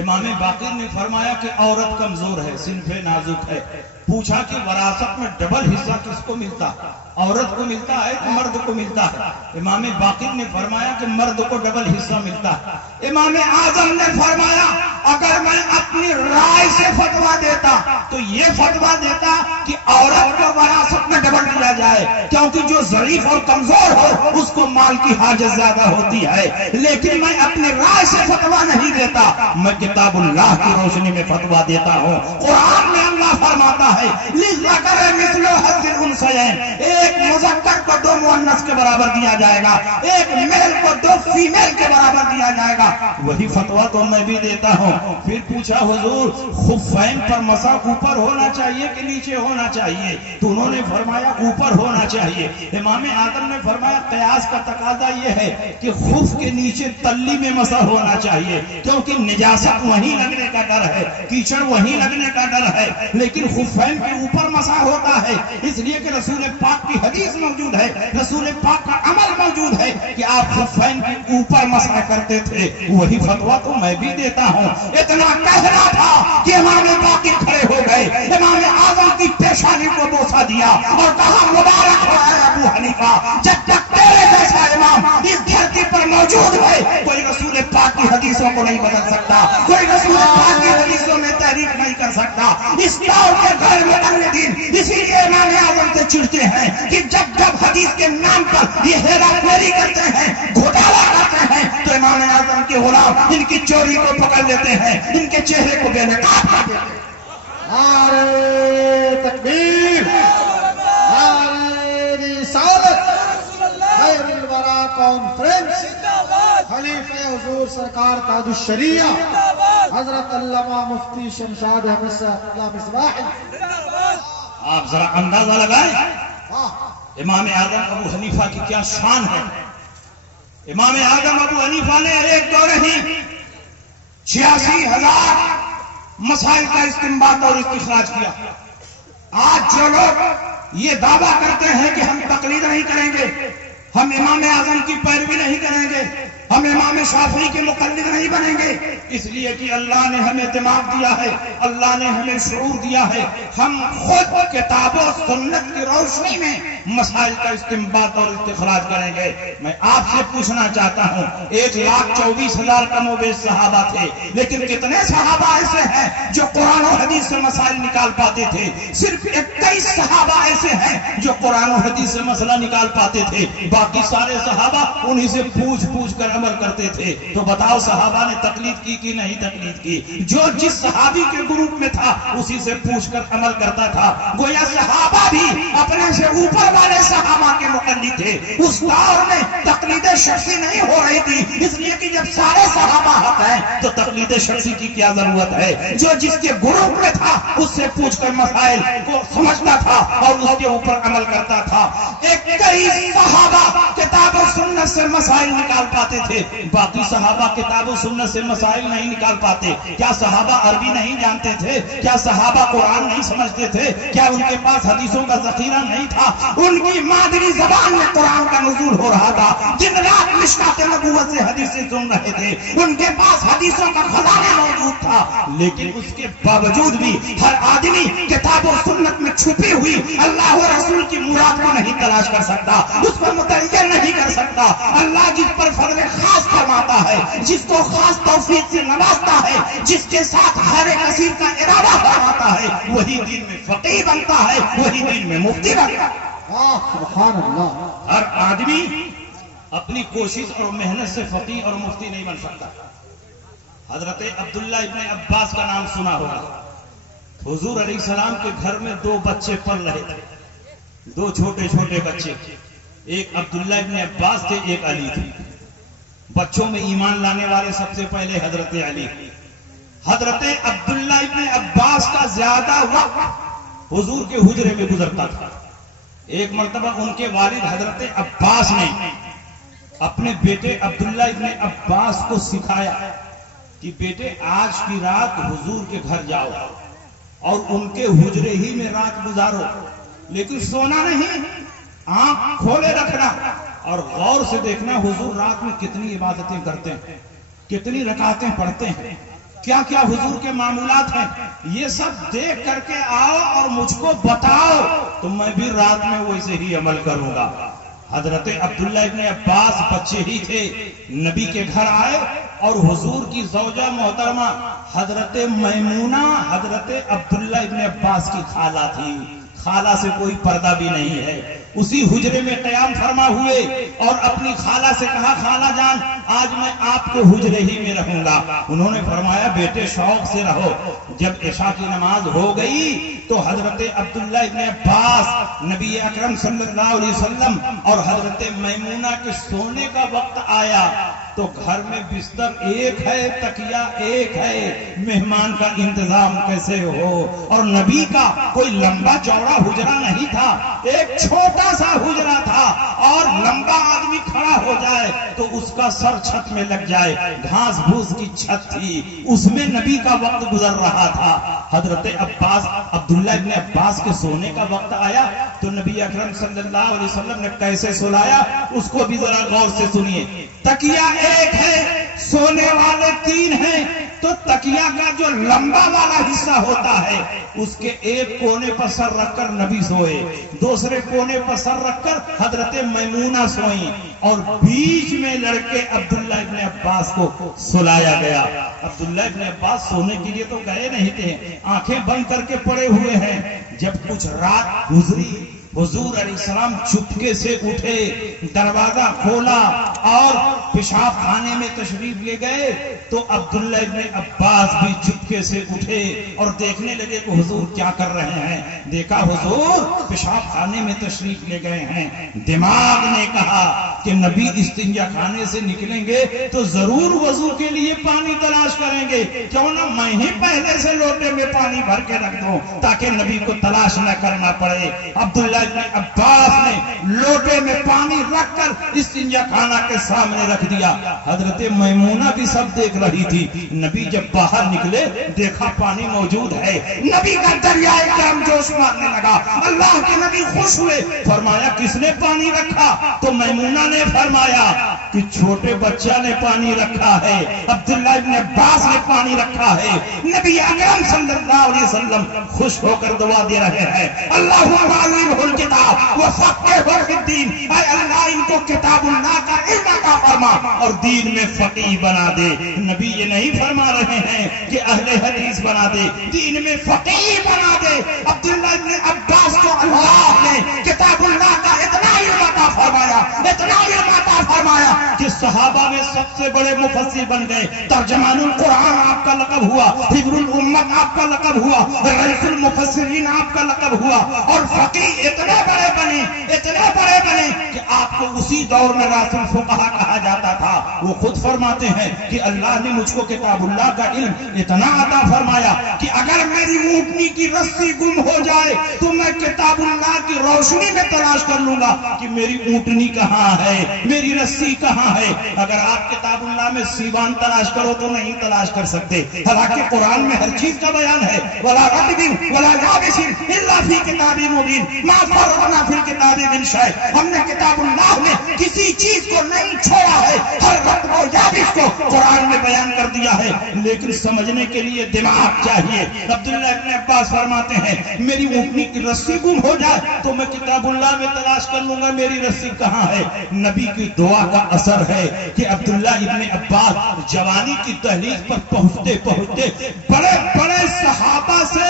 امام باقر نے فرمایا کہ عورت کمزور ہے، صنف نازک ہے. پوچھا کہ وراثت میں ڈبل حصہ کس کو ملتا؟ عورت کو ملتا ہے کہ مرد کو ملتا ہے؟ امام باقر نے فرمایا کہ مرد کو ڈبل حصہ ملتا ہے. امام اعظم نے فرمایا اگر میں اپنی رائے سے فتویٰ دیتا تو یہ فتویٰ دیتا کہ عورت کو وراثت میں ڈبل دیا جائے، کیونکہ جو ضعیف اور کمزور ہو اس کو مال کی حاجت زیادہ ہوتی ہے. لیکن میں اپنی رائے سے فتویٰ نہیں دیتا، میں کتاب اللہ کی روشنی میں فتویٰ دیتا ہوں. قرآن میں اللہ فرماتا ہے لِلذَّكَرِ مِثْلُ حَظِّ الْأُنثَيَيْنِ، ایک مذکر کو دو مؤنث کے برابر دیا جائے گا، ایک میل کو دو فیمیل کے برابر دیا جائے گا. وہی فتویٰ تو میں بھی دیتا ہوں. پھر پوچھا حضور خفین پر مسح اوپر ہونا چاہیے کہ نیچے ہونا چاہیے؟ تو انہوں نے فرمایا اوپر ہونا چاہیے. امام اعظم نے فرمایا قیاس کا تقاضا یہ ہے کہ خف کے نیچے تلی میں مسح ہونا چاہیے، کیونکہ نجاست وہیں لگنے کا ڈر ہے، کیچڑ وہیں لگنے کا ڈر ہے. لیکن خفین کے اوپر مسح ہوتا ہے اس لیے کہ رسول پاک کی حدیث موجود ہے، رسول پاک کا عمل موجود ہے کہ آپ خفین کے اوپر مسح کرتے تھے. وہی فتویٰ تو میں بھی دیتا ہوں. اتنا کہنا تھا کہ امام باقر کھڑے ہو گئے، امام اعظم کی پیشانی کو بوسہ دیا اور کہا مبارک ہو اے ابو حنیفہ، جب تک تیرے جیسا امام اس دھرتی پر موجود ہے کوئی رسول پاک کی حدیثوں کو نہیں بدل سکتا، کوئی رسول پاک کی حدیثوں میں تحریف نہیں کر سکتا. اس دور کے غیر مقلدین اسی لیے امام اعظم سے چڑھتے ہیں کہ جب جب حدیث کے نام پر یہ ہیرا پھیری کرتے ہیں، گھوٹالا کرتے ہیں، تو امام اعظم کے غلام ان کی چوری کو پکڑ لیتے ہیں، ان کے چہرے کو بے نقاب کر دیتے ہیں. نعرہ تکبیر، نعرہ رسالت، خیر الورا کانفرنس، خلیفہ حضور سرکار تاج الشریعہ حضرت علامہ مفتی شمشاد احمد صاحب مصباحی. آپ ذرا اندازہ لگائیں امام اعظم ابو حنیفہ کی کیا شان ہے. امام اعظم ابو حنیفہ نے ایک دور ہی 86,000 مسائل کا استنباط اور استخراج کیا. آج جو لوگ یہ دعویٰ کرتے ہیں کہ ہم تقلید نہیں کریں گے، ہم امام اعظم کی پیروی نہیں کریں گے، ہم امام شافعی کے مقلد نہیں بنیں گے، اس لیے کہ اللہ نے ہمیں دماغ دیا ہے، اللہ نے ہمیں شعور دیا ہے، ہم خود کتاب و سنت کی روشنی میں مسائل کا استنباط اور استخراج کریں گے. میں آپ سے پوچھنا چاہتا ہوں 1,24,000 کم و بیش صحابہ تھے، لیکن کتنے صحابہ ایسے ہیں جو قرآن و حدیث سے مسائل نکال پاتے تھے؟ صرف 21 صحابہ ایسے ہیں جو قرآن و حدیث سے مسئلہ نکال پاتے تھے، باقی سارے صحابہ انہی سے پوچھ پوچھ کر عمل کرتے تھے. تو بتاؤ صحابہ نے تقلید کی کہ نہیں تقلید کی؟ جو جس صحابی کے گروپ میں تھا اسی سے پوچھ کر عمل کرتا تھا. گویا صحابہ بھی اپنے سے اوپر والے صحابہ کے مقلد تھے. اس دور میں تقلید شخصی نہیں ہو رہی تھی، اس لیے کہ جب سارے صحابہ حق ہیں تو تقلید شخصی کی کیا ضرورت ہے؟ جو جس کے گروپ میں تھا اس سے پوچھ کر مسائل کو سمجھتا تھا اور اس کے اوپر عمل کرتا تھا. 21 صحابہ کتاب سنت سے مسائل نکال پاتے تھے، باقی صحابہ کتاب و سنت سے مسائل نہیں نکال پاتے؟ کیا صحابہ عربی نہیں جانتے تھے؟ کیا صحابہ قرآن نہیں سمجھتے تھے؟ کیا ان کے پاس حدیثوں کا ذخیرہ نہیں تھا؟ ان کی مادری زبان میں قرآن کا نزول ہو رہا تھا، دن رات مشکات نبوت سے حدیثیں سن رہے تھے، ان کے پاس حدیثوں کا خزانہ موجود تھا، لیکن اس کے باوجود بھی ہر آدمی کتاب و سنت میں چھپی ہوئی اللہ و رسول کی مراد کو نہیں تلاش کر سکتا، اس پر متعین نہیں کر سکتا۔ اللہ جس پر فضل خاص فرماتا ہے، جس کو خاص توفیق سے نوازتا ہے، جس کے ساتھ خیر کثیر کا ارادہ فرماتا ہے، وہی دین میں فقیہ بنتا ہے، وہی دین میں مفتی بنتا ہے۔ سبحان اللہ۔ ہر آدمی اپنی کوشش اور محنت سے فقیہ اور مفتی نہیں بن سکتا۔ حضرت عبداللہ ابن عباس کا نام سنا ہوگا۔ حضور علیہ السلام کے گھر میں 2 بچے پل رہے تھے، 2 چھوٹے چھوٹے بچے، ایک عبداللہ ابن عباس تھے، ایک علی تھے۔ بچوں میں ایمان لانے والے سب سے پہلے حضرت علی۔ حضرت عبداللہ ابن عباس کا زیادہ وقت حضور کے حجرے میں گزرتا تھا۔ ایک مرتبہ ان کے والد حضرت عباس نے اپنے بیٹے عبداللہ ابن عباس کو سکھایا کہ بیٹے آج کی رات حضور کے گھر جاؤ اور ان کے حجرے ہی میں رات گزارو، لیکن سونا نہیں، آنکھ کھولے رکھنا اور غور سے دیکھنا حضور رات میں کتنی عبادتیں کرتے ہیں، کتنی رکعتیں پڑھتے ہیں، کیا کیا حضور کے معمولات ہیں، یہ سب دیکھ کر کے آؤ اور مجھ کو بتاؤ تو میں بھی رات میں ویسے ہی عمل کروں گا۔ حضرت عبداللہ ابن عباس بچے ہی تھے، نبی کے گھر آئے اور حضور کی زوجہ محترمہ حضرت میمونہ حضرت عبداللہ ابن عباس کی خالہ تھی، خالہ سے کوئی پردہ بھی نہیں ہے، اسی حجرے میں قیام فرما ہوئے اور اپنی خالہ سے کہا خالہ جان آج میں آپ کے حجرے ہی میں رہوں گا۔ انہوں نے فرمایا بیٹے شوق سے رہو۔ جب عشاء کی نماز ہو گئی تو حضرت عبداللہ ابن عباس، نبی اکرم صلی اللہ علیہ وسلم اور حضرت میمونہ کے سونے کا وقت آیا تو گھر میں بستر ایک ہے، تکیہ ایک ہے، مہمان کا انتظام کیسے ہو؟ اور نبی کا کوئی لمبا چوڑا حجرہ نہیں تھا، ایک چھوٹا سا حجرہ تھا، اور لمبا آدمی کھڑا ہو جائے تو اس کا سر چھت میں لگ جائے، گھاس بھوس کی چھت تھی، اس میں نبی کا وقت گزر رہا تھا۔ حضرت عباس عبداللہ ابن عباس کے سونے کا وقت آیا تو نبی اکرم صلی اللہ علیہ وسلم نے کیسے سلایا اس کو بھی ذرا غور سے سنیے۔ تکیہ ایک ہے، سونے والے 3 ہیں، تو تکیہ کا جو لمبا والا حصہ ہوتا ہے اس کے ایک کونے پر سر رکھ کر نبی سوئے، دوسرے کونے پر سر رکھ کر حضرت میمونہ سوئیں، اور بیچ میں لڑکے عبداللہ ابن عباس کو سلایا گیا۔ عبداللہ ابن عباس سونے کے لیے تو گئے نہیں تھے، آنکھیں بند کر کے پڑے ہوئے ہیں۔ جب کچھ رات گزری حضور علیہ السلام چپکے سے اٹھے، دروازہ کھولا اور پیشاب خانے میں تشریف لے گئے تو عبداللہ ابن عباس بھی چپکے سے اٹھے اور دیکھنے لگے کہ حضور کیا کر رہے ہیں۔ دیکھا حضور پیشاب خانے میں تشریف لے گئے ہیں۔ دماغ نے کہا کہ نبی استنجا خانے سے نکلیں گے تو ضرور وضو کے لیے پانی تلاش کریں گے، کیوں نہ میں ہی پہلے سے لوٹے میں پانی بھر کے رکھ دوں تاکہ نبی کو تلاش نہ کرنا پڑے۔ عبداللہ ابن عباس نے لوٹے میں پانی رکھ کر استنجا خانہ کے سامنے رکھ دیا۔ حضرت میمونہ بھی سب دیکھ رہی تھی۔ نبی جب باہر نکلے دیکھا پانی موجود ہے، نبی کا دریائے کرم جوش مارنے لگا۔ اللہ کے نبی خوش ہوئے، فرمایا کس نے پانی رکھا؟ تو میمونہ نے فرمایا کہ چھوٹے بچہ نے پانی رکھا ہے، عبداللہ ابن عباس نے پانی رکھا ہے۔ نبی اکرم صلی اللہ علیہ وسلم خوش ہو کر دعا دے رہے ہیں، اللہم علمہ الکتاب وفقہہ فی الدین، اے اللہ ان کو کتاب اللہ کا علم عطا فرما اور دین میں فقیہ بنا دے۔ نبی یہ نہیں فرما رہے ہیں کہ اہل حدیث بنا دے، دین میں فقیہ بنا دے۔ عبداللہ ابن عباس کو اللہ نے کتاب اللہ کا اتنا علم عطا فرمایا، اتنا علم عطا فرمایا کہ صحابہ میں سب سے بڑے مفسر بن گئے۔ ترجمان القرآن آپ کا لقب ہوا، حبر الامت آپ کا لقب ہوا، رئیس المفسرین آپ کا لقب ہوا، اور فقیہ اتنے بڑے بنے کہ آپ کو اسی دور میں راس الفقہا کہا جاتا تھا. وہ خود فرماتے ہیں کہ اللہ نے مجھ کو کتاب اللہ کا علم اتنا عطا فرمایا کہ اگر میری اونٹنی کی رسی گم ہو جائے تو میں کتاب اللہ کی روشنی میں تلاش کر لوں گا کہ میری اونٹنی کہاں ہے, میری رسی کہاں ہے. اگر آپ کتاب اللہ میں سیوان تلاش کرو تو نہیں تلاش کر سکتے, حالانکہ قرآن میں ہر چیز کا بیان ہے. وَلَا رَطْبٍ وَلَا يَابِسٍ إِلَّا فِي كِتَابٍ مُبِينٍ مَا فَرَّطْنَا فِي الْكِتَابِ مِنْ شَيْءٍ. ہم نے کتاب اللہ میں کسی چیز کو نہیں چھوڑا ہے, ہر رطب و یابس کو قرآن میں بیان کر دیا ہے. لیکن سمجھنے کے لیے دماغ چاہیے. عبداللہ ابن عباس فرماتے ہیں میری اونٹنی کی رسی گم ہو جائے تو میں کتاب اللہ میں تلاش کر لوں گا میری رسی کہاں ہے. نبی کی دعا کا اثر ہے کہ عبداللہ ابن عباس جوانی کی دہلیز پر پہنچتے پہنچتے بڑے بڑے صحابہ سے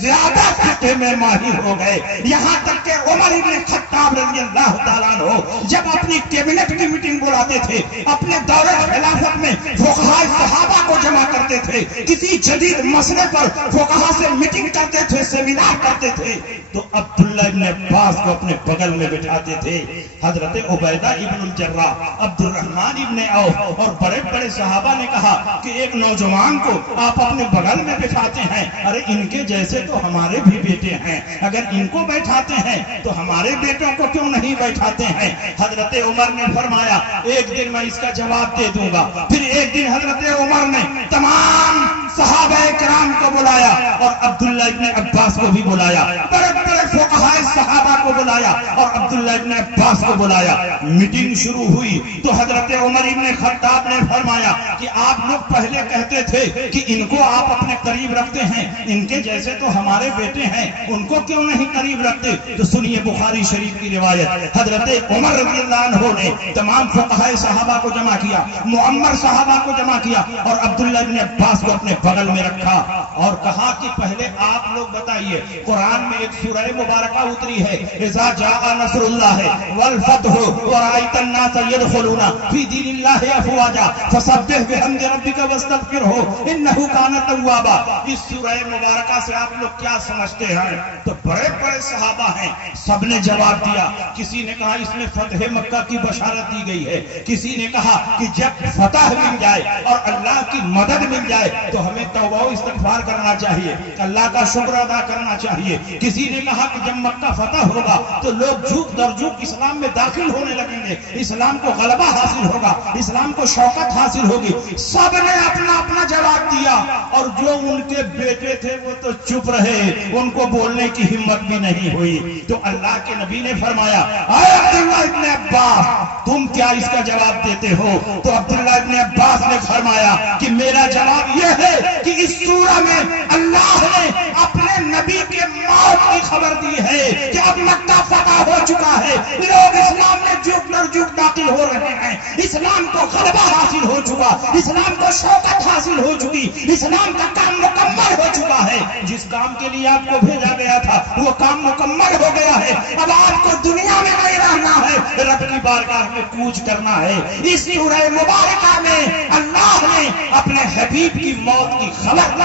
زیادہ فقہ میں ماہر ہو گئے. یہاں تک کہ عمر ابن خطاب رضی اللہ تعالیٰ عنہ جب اپنی کیبنٹ کی میٹنگ بلاتے تھے, اپنے دور خلافت میں فقہاء صحابہ کو جمع کرتے تھے, کسی جدید مسئلے پر فقہاء سے میٹنگ کرتے تھے, سیمینار کرتے تھے, تو عبداللہ ابن عباس کو اپنے بغل میں بٹھاتے تھے. حضرت عبیدہ ابن الجراح, عبد الرحمن ابن عوف اور بڑے بڑے صحابہ نے کہا کہ ایک نوجوان کو آپ اپنے بغل میں بٹھاتے ہیں, ارے ان کے جیسے تو ہمارے بھی بیٹے ہیں, اگر ان کو بیٹھاتے ہیں تو ہمارے بیٹوں کو کیوں نہیں بیٹھاتے ہیں. حضرت عمر نے فرمایا ایک دن میں اس کا جواب دے دوں گا. پھر ایک دن حضرت عمر نے تمام صحابہ کرام کو بلایا اور عبداللہ ابن عباس کو بھی بلایا, بڑے بڑے فقہاء صحابہ کو بلایا اور عبداللہ ابن عباس کو بلایا. میٹنگ شروع ہوئی تو حضرت عمر ابن خطاب نے فرمایا کہ آپ لوگ پہلے کہتے تھے کہ ان کو آپ اپنے قریب رکھتے ہیں, ان کے جیسے تو ہمارے بیٹے ہیں, ان کو کیوں نہیں قریب رکھتے. تو سنیے بخاری شریف کی روایت, حضرت عمر رضی اللہ عنہ نے تمام فقہاء صحابہ کو جمع کیا, معمر صحابہ کو جمع کیا اور عبداللہ ابن عباس کو اپنے بغل میں رکھا اور کہا کہ پہلے آپ لوگ بتائیے, قرآن میں ایک سورہ مبارکہ اتری ہے, اذا جاء نصر اللہ والفتح ورأیت الناس يدخلون فی دین اللہ افواجا فسبح بحمد ربک واستغفرہ انہ کان توابا. اس سورہ مبارکہ سے آپ لوگ کیا سمجھتے ہیں؟ تو بڑے بڑے صحابہ ہیں, سب نے جواب دیا. کسی نے کہا اس میں فتح مکہ کی بشارت دی گئی ہے, کسی نے کہا کہ جب فتح مل جائے اور اللہ کی مدد مل جائے تو ہمیں توبہ و استغفار کرنا چاہیے, اللہ کا شکر ادا کرنا چاہیے. کسی نے کہا کہ جب مکہ فتح ہوگا تو لوگ جھوک در جھوک اسلام میں داخل ہونے لگیں گے, اسلام کو غلبہ حاصل ہوگا, اسلام کو شوکت حاصل ہوگی. سب نے اپنا اپنا جواب دیا اور جو ان کے بیٹے تھے وہ تو چپ رہے, ان کو بولنے کی ہمت بھی نہیں ہوئی. تو اللہ کے نبی نے فرمایا اے عبداللہ ابن عباس تم کیا اس کا جواب دیتے ہو؟ تو عبداللہ ابن عباس نے فرمایا کہ میرا جواب یہ ہے کہ اس سورہ میں اللہ نے اپنے نبی کے موت کی خبر دی ہے کہ اب مکہ فتح ہو چکا ہے, لوگ اسلام میں جھوک در جھوک داخل ہو رہے ہیں, اسلام کو غلبہ حاصل ہو چکا, اسلام کو شوکت حاصل ہو چکی, اسلام کا کام مکمل ہو چکا ہے. جس کام کے لیے آپ کو بھیجا گیا تھا وہ کام مکمل ہو گیا ہے. اب آپ کو دنیا میں نہیں رہنا ہے, رب کی بارگاہ میں کوچ کرنا ہے. اس سورہ مبارکہ میں اللہ نے اپنے حبیب کی موت کی خبر.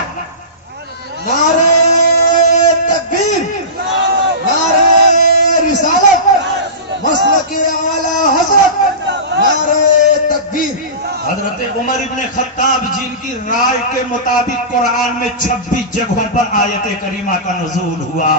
نعرہ تکبیر, نعرہ رسالت, مسلک اعلی حضرت, نعرہ تکبیر. حضرت عمر ابن خطاب جن کی رائے کے مطابق قرآن میں 26 جگہوں پر آیت کریمہ کا نزول ہوا.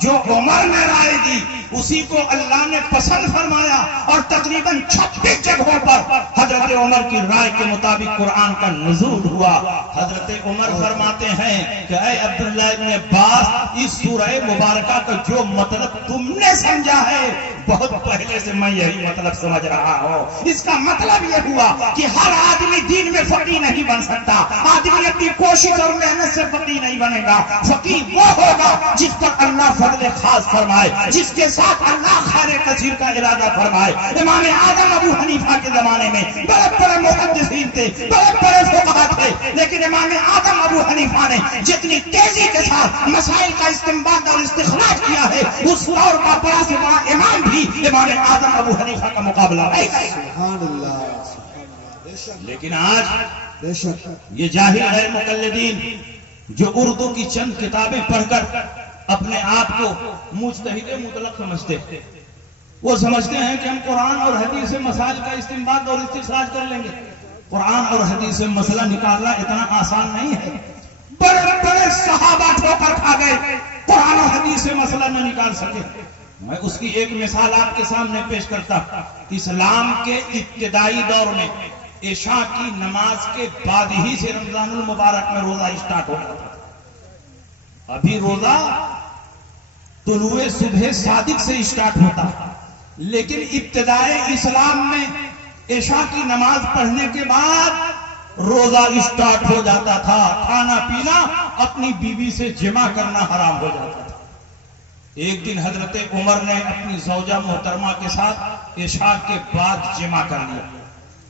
جو عمر نے رائے دی اسی کو اللہ نے پسند فرمایا اور تقریباً 26 جگہوں پر حضرت عمر کی رائے کے مطابق قرآن کا نزول ہوا. حضرت عمر فرماتے ہیں کہ اے عبداللہ ابن عباس اس سورہ مبارکہ کا جو مطلب تم نے سمجھا ہے بہت پہلے سے میں یہی مطلب سمجھ رہا ہوں. اس کا مطلب یہ ہوا کہ ہر آدمی دین میں فقیہ نہیں بن سکتا, آدمی اپنی کوشش اور محنت سے فقیہ نہیں بنے گا. فقیہ وہ ہوگا جس پر اللہ فضل خاص فرمائے, جس کے ساتھ اللہ خیر کثیر کا ارادہ فرمائے. امام اعظم ابو حنیفہ کے زمانے میں بڑے بڑے محدثین تھے, بڑے بڑے فقہاء تھے, لیکن امام اعظم ابو حنیفہ نے جتنی تیزی کے ساتھ مسائل کا استنباط اور استخراج کیا ہے اس دور کا بڑا سے بڑا امام بھی امام اعظم ابو حنیفہ کا مقابلہ نہیں کر سکتا. سبحان اللہ. لیکن آج بے شک یہ جاہل ہے مقلدین جو اردو کی چند کتابیں پڑھ کر اپنے آپ کو مجتہد مطلق سمجھتے. وہ سمجھتے ہیں کہ ہم قرآن اور حدیث سے مسائل کا استنباط اور استخراج کر لیں گے. قرآن اور حدیث سے مسئلہ نکالنا اتنا آسان نہیں ہے. بڑے بڑے صحابہ ٹھوکر کھا گئے, قرآن اور حدیث سے مسئلہ نہ نکال سکے. میں اس کی ایک مثال آپ کے سامنے پیش کرتا. اسلام کے ابتدائی دور میں عشاء کی نماز کے بعد ہی سے رمضان المبارک میں روزہ اسٹارٹ ہو جاتا تھا. ابھی روزہ طلوع صبح صادق سے اسٹارٹ ہوتا, لیکن ابتدائی اسلام میں عشاء کی نماز پڑھنے کے بعد روزہ اسٹارٹ ہو جاتا تھا. کھانا پینا, اپنی بیوی سے جمع کرنا حرام ہو جاتا تھا. ایک دن حضرت عمر نے اپنی زوجہ محترمہ کے ساتھ عشاء کے بعد جمع کر لیا.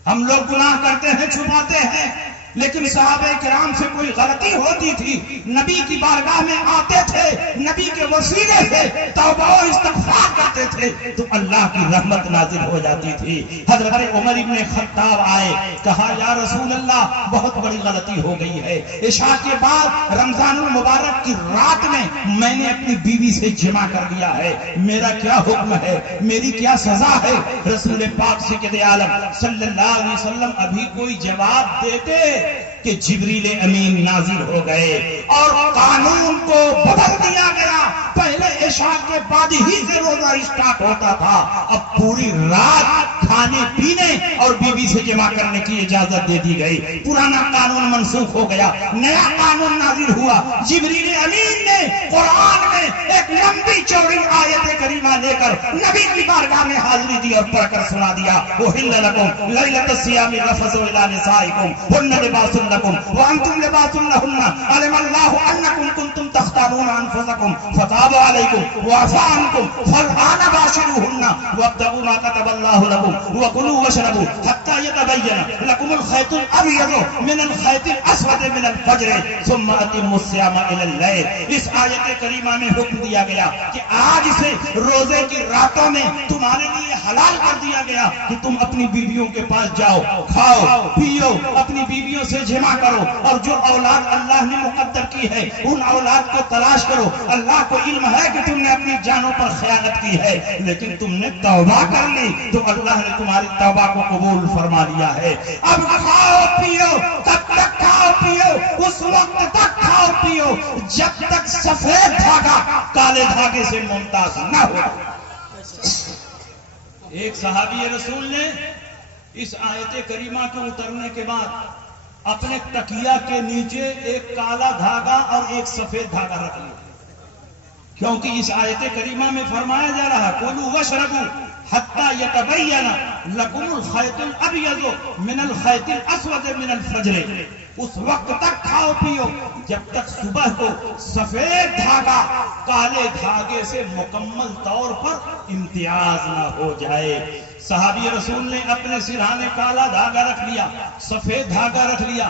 ہم لوگ گناہ کرتے ہیں, چھپاتے ہیں, لیکن صحابہ کرام سے کوئی غلطی ہوتی تھی, نبی کی بارگاہ میں آتے تھے, نبی کے وسیلے سے توبہ و استغفار کرتے تھے تو اللہ کی رحمت نازل ہو جاتی تھی. حضرت عمر ابن خطاب آئے, کہا یا رسول اللہ بہت بڑی غلطی ہو گئی ہے. عشاء کے بعد رمضان المبارک کی رات میں نے اپنی بیوی سے جمع کر لیا ہے, میرا کیا حکم ہے, میری کیا سزا ہے؟ رسول پاک سید عالم صلی اللہ علیہ وسلم ابھی کوئی جواب دیتے کہ جبریل امین نازل ہو گئے اور قانون کو بدل دیا گیا. پہلے عشاء کے بعد ہی سے روزہ اسٹارٹ ہوتا تھا, اب پوری رات کھانے پینے اور بیوی سے جمع کرنے کی اجازت دے دی گئی. پرانا قانون منسوخ ہو گیا, نیا قانون نازل ہوا. جبریل امین نے قرآن میں ایک لمبی چوڑی آیت کریمہ لے کر نبی کی بارگاہ میں حاضری دی اور پڑھ کر سنا دیا. احل لکم لیلۃ الصیام الرفث الی نسائکم ہن لباس لکم وانتم لباس لہن علم اللہ انکم کنتم تختارون انفسکم فتاب علیکم وعفا عنکم فالآن باشروہن وابتغوا ما کتب اللہ لکم وکلوا واشربوا حتی یتبین لکم الخیط الابیض من الخیط الاسود من الفجر ثم اتموا الصیام الی اللیل. اس آیت کریمہ میں حکم دیا گیا کہ آج سے روزے کی راتوں میں تمہارے لیے حلال کر دیا گیا کہ تم اپنی بیویوں کے پاس جاؤ, کھاؤ پیو, اپنی بیویوں سے جمع کرو, اور جو اولاد اللہ نے مقدر کی ہے ان اولاد کو تلاش کرو. اللہ کو علم ہے کہ تم نے اپنی جانوں پر خیانت کی ہے, لیکن تم نے توبہ کر لی تو اللہ نے تمہاری توبہ کو قبول فرما لیا ہے. اب کھاؤ پیو, تب تک کھاؤ پیو, اس وقت تک کھاؤ پیو جب تک سفید دھاگا کالے دھاگے سے ممتاز نہ ہو. ایک صحابی رسول نے اس آیت کریمہ کے اترنے کے بعد اپنے تکیہ کے نیچے ایک کالا دھاگا اور ایک سفید دھاگا رکھ لیا, کیونکہ اس آیت کریمہ میں فرمایا جا رہا کلوا واشربوا حتی یتبین لکم الخیط الابیض من الخیط الاسود من الفجر. اس وقت تک کھاؤ پیو جب تک صبح کو سفید دھاگا کالے دھاگے سے مکمل طور پر امتیاز نہ ہو جائے. صحابی رسول نے اپنے سرہانے کالا دھاگا رکھ لیا, سفید دھاگا رکھ لیا,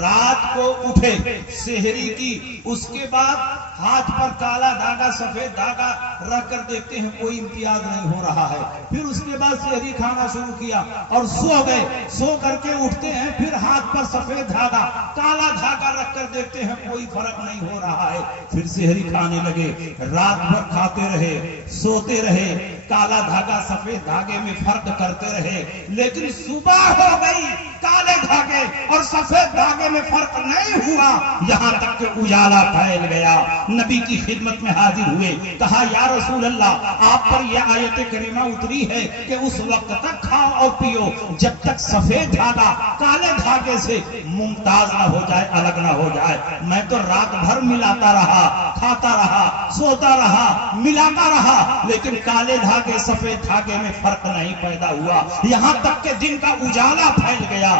رات کو اٹھے, سحری کی, اس کے بعد ہاتھ پر کالا دھاگا سفید دھاگا رکھ کر دیکھتے ہیں کوئی امتیاز نہیں ہو رہا ہے. پھر اس کے بعد سحری کھانا شروع کیا اور سو گئے. سو کر کے اٹھتے ہیں, پھر ہاتھ پر سفید دھاگا کالا دھاگا رکھ کر دیکھتے ہیں کوئی فرق نہیں ہو رہا ہے. پھر سحری کھانے لگے, رات بھر کھاتے رہے, سوتے رہے, کالا دھاگا سفید دھاگے میں فرق کرتے رہے, لیکن صبح ہو گئی, کالے دھاگے اور سفید دھاگے میں فرق نہیں ہوا, یہاں تک کہ اجالا پھیل گیا. نبی کی خدمت میں حاضر ہوئے, کہا یا رسول اللہ آپ پر یہ آیت کریمہ اتری ہے کہ اس وقت تک کھاؤ اور پیو جب تک سفید دھاگا کالے دھاگے سے ممتاز نہ ہو جائے, الگ نہ ہو جائے. میں تو رات بھر ملاتا رہا, کھاتا رہا, سوتا رہا, ملاتا رہا, لیکن کالے دھاگے سفید دھاگے میں فرق نہیں پیدا ہوا, یہاں تک کہ دن کا اجالا پھیل گیا.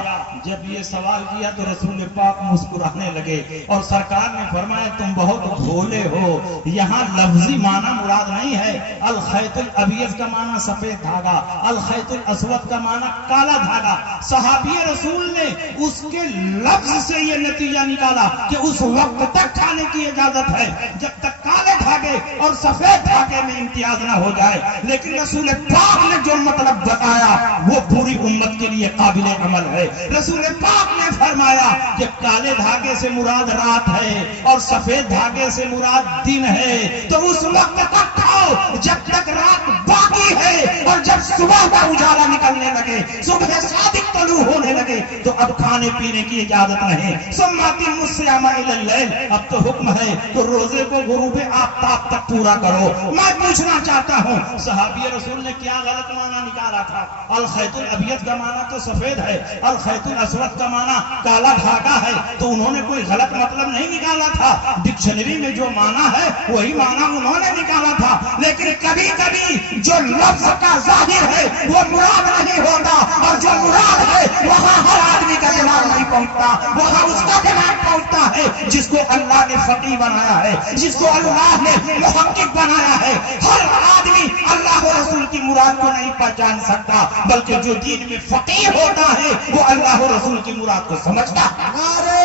جب یہ سوال کیا تو رسول پاک مسکرانے لگے اور سرکار نے فرمایا تم بہت بھولے ہو, یہاں لفظی معنی مراد نہیں ہے. الخیط الابیض کا معنی سفید دھاگا, الخیط الاسود کا معنی کالا دھاگا. صحابی رسول نے اس کے لفظ سے یہ نتیجہ نکالا کہ اس وقت تک کھانے کی اجازت ہے جب تک کالے دھاگے اور سفید دھاگے میں امتیاز نہ ہو جائے. لیکن رسول پاک نے جو مطلب بتایا وہ پوری امت کے لیے قابل عمل ہے. رسول پاک نے فرمایا کہ کالے دھاگے سے مراد رات ہے اور سفید دھاگے سے مراد دن ہے, تو اس وقت تک کھاؤ جب تک رات باقی پانی ہے، اور جب صبح کا اجالا نکلنے لگے، صبح صادق طلوع ہونے لگے، تو اب کھانے پینے کی اجازت نہیں۔ ثم اتموا الصیام الی اللیل، اب تو حکم ہے تو روزے کو غروب آفتاب تک پورا کرو۔ میں پوچھنا چاہتا ہوں صحابی رسول نے کیا غلط معنی نکالا تھا؟ الخیط الابیض کا معنی تو سفید ہے، الخیط الاسود کا معنی کالا دھاگا ہے، تو انہوں نے کوئی غلط مطلب نہیں نکالا تھا۔ ڈکشنری میں جو معنی ہے وہی معنی انہوں نے نکالا تھا، لیکن کبھی کبھی جو لفظ کا ظاہر ہے وہ مراد نہیں ہوتا، اور جو مراد ہے وہاں ہر آدمی کا دماغ نہیں پہنچتا، وہاں اس کا دماغ پہنچتا ہے جس کو اللہ نے فقیہ بنایا ہے، جس کو اللہ نے محقق بنایا ہے۔ ہر آدمی اللہ و رسول کی مراد کو نہیں پہچان سکتا، بلکہ جو دین میں فقیہ ہوتا ہے وہ اللہ و رسول کی مراد کو سمجھتا ہے۔ نعرہ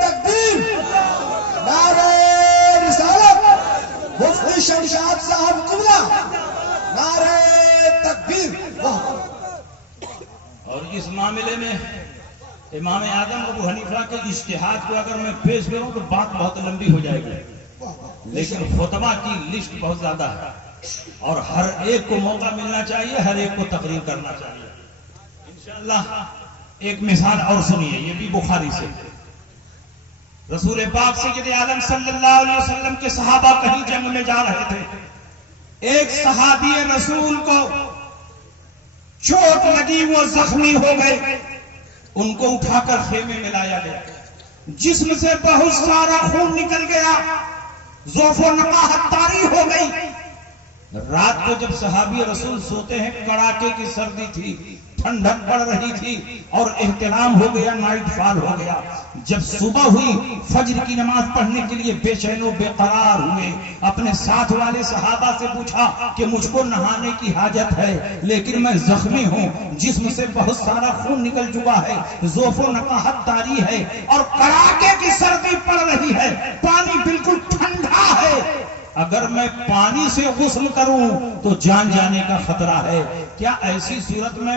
تکبیر، نعرہ رسالت، مفتی شمشاد صاحب قبلہ، نعرہ تکبیر۔ اور اس معاملے میں امام اعظم ابو حنیفہ کے اجتہاد کو اگر میں پیش کروں تو بات بہت لمبی ہو جائے گی، لیکن خطبہ کی لسٹ بہت زیادہ ہے، اور ہر ایک کو موقع ملنا چاہیے، ہر ایک کو تقریر کرنا چاہیے۔ انشاءاللہ ایک مثال اور سنیے، یہ بھی بخاری سے۔ رسول پاک سید عالم صلی اللہ علیہ وسلم کے صحابہ کہیں جنگ میں جا رہے تھے، ایک صحابی رسول کو چوٹ لگی، وہ زخمی ہو گئے، ان کو اٹھا کر خیمے میں لایا گیا، جسم سے بہت سارا خون نکل گیا، ضعف و نقاہت طاری ہو گئی۔ رات کو جب صحابی رسول سوتے ہیں، کڑاکے کی سردی تھی، ٹھنڈک پڑ رہی تھی، اور احترام ہو گیا، نائٹ فال ہو گیا۔ جب صبح ہوئی، فجر کی نماز پڑھنے کے لیے بے چین و بے قرار ہوئے، اپنے ساتھ والے صحابہ سے پوچھا کہ مجھ کو نہانے کی حاجت ہے، لیکن میں زخمی ہوں، جسم سے بہت سارا خون نکل چکا ہے، ضعف و نقاہت طاری ہے، اور کڑاکے کی سردی پڑ رہی ہے، پانی بالکل ٹھنڈا ہے، اگر میں پانی سے غسل کروں تو جان جانے کا خطرہ ہے، کیا ایسی صورت میں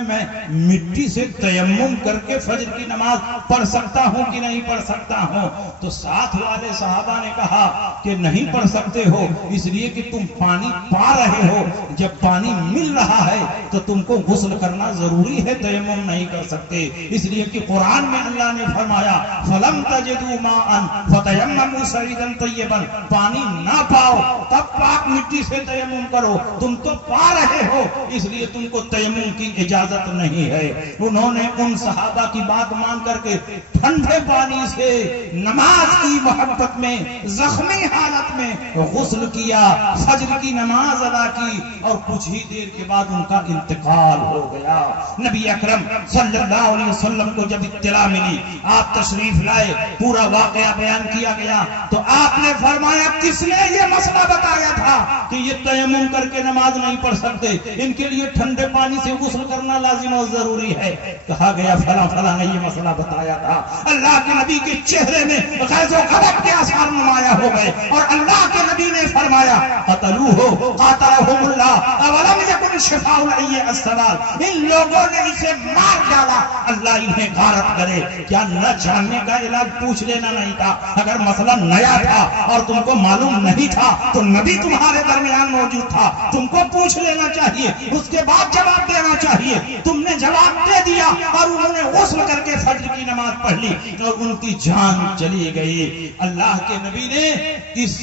مٹی سے تیمم کر کے فجر کی نماز پڑھ سکتا ہوں کہ نہیں پڑھ سکتا ہوں؟ تو ساتھ والے صحابہ نے کہا کہ نہیں پڑھ سکتے ہو، اس لیے کہ تم پانی پا رہے ہو، جب پانی مل رہا ہے تو تم کو غسل کرنا ضروری ہے، تیمم نہیں کر سکتے، اس لیے کہ قرآن میں اللہ نے فرمایا فَلَمْ تَجِدُوا مَاءً فَتَيَمَّمُوا صَعِيدًا طَيِّبًا، پانی نہ پاؤ تب پاک مٹی سے تیمم کرو، تم تو پا رہے ہو، اس لیے تم کو تیمم کی اجازت نہیں ہے۔ انہوں نے ان صحابہ کی بات مان کر کے ٹھنڈے پانی سے نماز کی محبت میں زخمی حالت میں غسل کیا، فجر کی نماز ادا کی، اور کچھ ہی دیر کے بعد ان کا انتقال ہو گیا۔ نبی اکرم صلی اللہ علیہ وسلم کو جب اطلاع ملی، آپ تشریف لائے، پورا واقعہ بیان کیا گیا، تو آپ نے فرمایا کس نے یہ مسئلہ بتایا تھا کہ یہ تیمم کر کے نماز نہیں پڑھ سکتے، ان کے لیے ٹھنڈے پانی سے غسل کرنا لازم اور ضروری ہے؟ کہا گیا فلاں فلاں نے یہ مسئلہ بتایا تھا۔ اللہ کے نبی کے چہرے میں غیظ و غضب کے آثار نمایاں ہو گئے، اور اللہ کے نبی نے فرمایا قتلوہ قاتلہم اللہ اولم یکن شفاء العی السلام، ان لوگوں نے اسے مار ڈالا، اللہ انہیں غارت کرے۔ کیا نہ جاننے کا علاج پوچھ لینا نہیں تھا؟ اگر مسئلہ نیا تھا اور تم کو معلوم نہیں تھا تو نبی تمہارے درمیان موجود تھا، تم کو پوچھ لینا چاہیے، اس کے بعد جواب دینا چاہیے۔ تم نے جواب دے دیا اور انہوں نے غسل کر کے فجر کی نماز پڑھ لی اور ان کی جان چلی گئی۔ اللہ کے نبی نے اس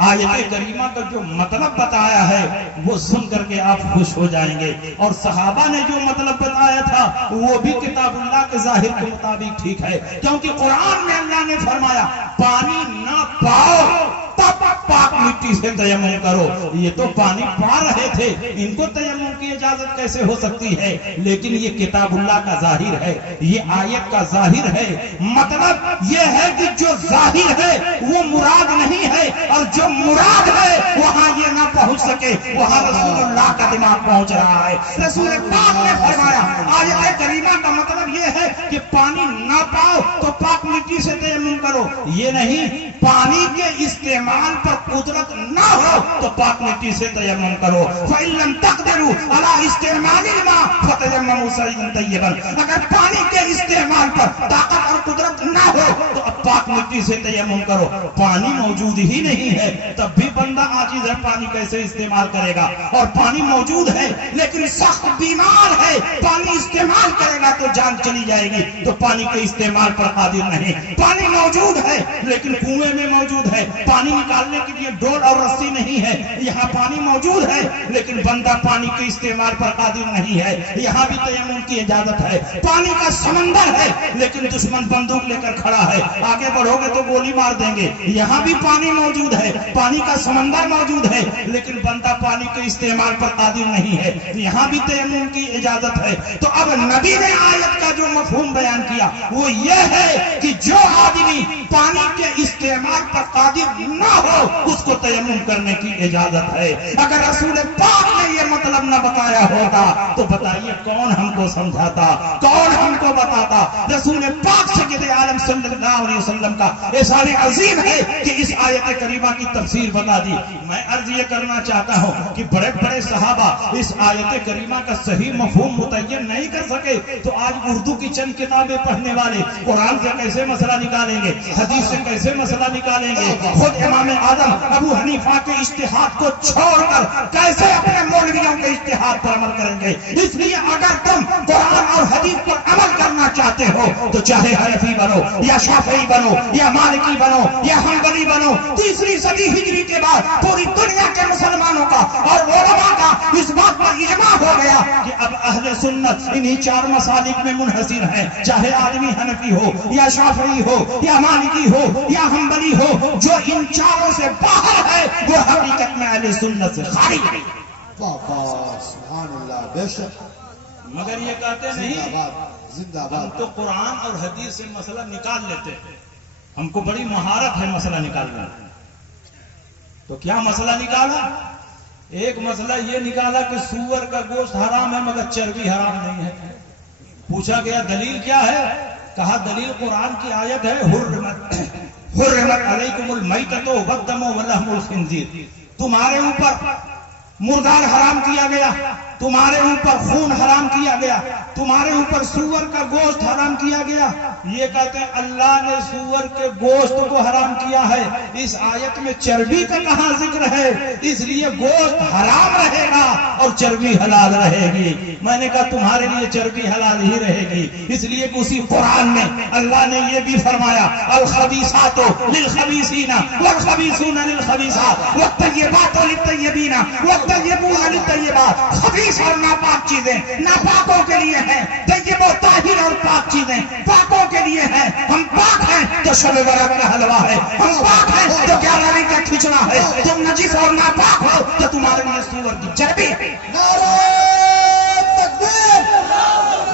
آیت کریمہ کا جو مطلب بتایا ہے وہ سن کر کے آپ خوش ہو جائیں گے، اور صحابہ نے جو مطلب بتایا تھا وہ بھی کتاب اللہ کے ظاہر کے مطابق ٹھیک ہے، کیونکہ قرآن میں اللہ نے فرمایا پانی نہ پاؤ تب پاک مٹی سے تیمم کرو۔ یہ تو پانی پا رہے تھے، ان کو تیمم کی اجازت کیسے ہو سکتی ہے؟ لیکن یہ کتاب اللہ کا ظاہر ہے، یہ آیت کا ظاہر ہے، مطلب یہ ہے کہ جو ظاہر ہے وہ مراد نہیں ہے، اور جو مراد ہے وہاں یہ نہ پہنچ سکے، وہاں رسول اللہ کا دماغ پہنچ رہا ہے۔ رسول پاک نے فرمایا آیت کریمہ کا مطلب یہ ہے کہ پانی نہ پاؤ تو پاک مٹی سے تیمم کرو، کرو، یہ نہیں پانی کے استعمال پر قدرت نہ ہو تو پاک مٹی سے تیمم کرو. فَإِن لَّمْ تَقْدِرُوا عَلَىٰ اسْتِعْمَالِ الْمَاءِ فَتَيَمَّمُوا صَعِيدًا طَيِّبًا. اگر پانی کے استعمال پر طاقت اور قدرت نہ ہو تو اب پاک مٹی سے تیمم کرو. پانی موجود ہی نہیں ہے تب بھی بندہ عاجز ہے، پانی کیسے استعمال کرے گا؟ اور پانی موجود ہے لیکن سخت بیمار ہے، پانی استعمال کرے گا تو جان چلی جائے گی، تو پانی کے استعمال پر قادر نہیں. پانی موجود ہے لیکن کنویں میں موجود ہے، پانی نکالنے کے لیے ڈول اور رسی نہیں ہے. یہاں پانی موجود ہے لیکن بندہ پانی کے استعمال پر قادر نہیں ہے، یہاں بھی تیمم کی اجازت ہے. پانی کا سمندر ہے لیکن دشمن بندوق لے کر کھڑا ہے، آگے بڑھو گے تو گولی مار دیں گے. یہاں بھی پانی موجود ہے، پانی کا سمندر موجود ہے لیکن بندہ پانی کے استعمال پر قادر نہیں ہے، یہاں بھی تیمم کی اجازت ہے. تو اب نبی نے آیت کا جو مفہوم بیان کیا وہ یہ ہے کہ جو آدمی پانی کے استعمال پر قادر نہ ہو اس کو تیمم کرنے کی اجازت ہے. اگر رسول پاک نے یہ مطلب نہ بتایا ہوتا تو بتائیے کون ہم کو سمجھاتا، کون ہم کو بتاتا؟ رسول پاک سید عالم صلی اللہ علیہ وسلم کا احسان عظیم ہے کہ اس آیت کریمہ کی تفسیر بتا دی. میں عرض یہ کرنا چاہتا ہوں کہ بڑے بڑے صحابہ اس آیت کریمہ کا صحیح مفہوم متعین نہیں کر سکے تو آج اردو کی چند کتابیں پڑھنے والے قرآن سے کیسے مسئلہ نکالیں گے، حدیث سے کیسے مسئلہ نکالیں گے؟ خود امام اعظم ابو حنیفہ کے اجتہاد کو چھوڑ کر کیسے اپنے مولویوں کے اجتہاد پر عمل کریں گے؟ اس لیے اگر تم قرآن اور حدیث پر عمل کرنا چاہتے ہو تو چاہے حنفی بنو یا شافعی بنو یا مالکی بنو یا حنبلی بنو، تیسری صدی ہجری کے بعد پوری دنیا کے مسلمانوں کا اور علماء کا اس بات پر اجماع ہو گیا کہ اب اہل سنت انہی چار مسالک میں منحصر ہیں، چاہے آدمی حنفی ہو یا شافعی ہو یا مالکی ہو یا حنبلی ہو. جو ان چاروں سے باہر ہے وہ حقیقت میں اہل سنت سے خارج ہے. سبحان اللہ، بے شک. مگر یہ کہتے نہیں زندہ ہم باد. تو قرآن اور حدیث سے مسئلہ نکال لیتے ہیں، ہم کو بڑی مہارت ہے مسئلہ نکالنا. تو کیا مسئلہ نکالا؟ ایک مسئلہ یہ نکالا کہ سور کا گوشت حرام ہے مگر چربی حرام نہیں ہے. پوچھا گیا دلیل کیا ہے؟ کہا دلیل قرآن کی آیت ہے حرمت علیکم المیتۃ والدم ولحم الخنزیر. تمہارے اوپر مردار حرام کیا گیا، تمہارے اوپر خون حرام کیا گیا، تمہارے اوپر سور کا گوشت حرام کیا گیا. یہ کہتے ہیں اللہ نے سور کے گوشت کو حرام کیا ہے، اس آیت میں چربی کا کہاں ذکر ہے؟ اس لیے گوشت حرام رہے گا اور چربی حلال رہے گی. میں نے کہا تمہارے لیے چربی حلال ہی رہے گی، اس لیے کہ اسی قرآن میں اللہ نے یہ بھی فرمایا الخبیثات للخبیثین والخبیثون للخبیثات والطیبات للطیبین والطیبون للطیبات. خبیث اور ناپاک چیزیں ناپاکوں کے لیے ہیں، طیب و طاہر اور پاک چیزیں پاکوں کے لیے ہیں. ہم پاک ہیں تو شب برات کا حلوہ ہے، ہم پاک ہیں تو 11 کا کھچڑا ہے. تم نجس اور ناپاک ہو تو تمہارے لیے سور کی چربی ہے. نعرہ تکبیر،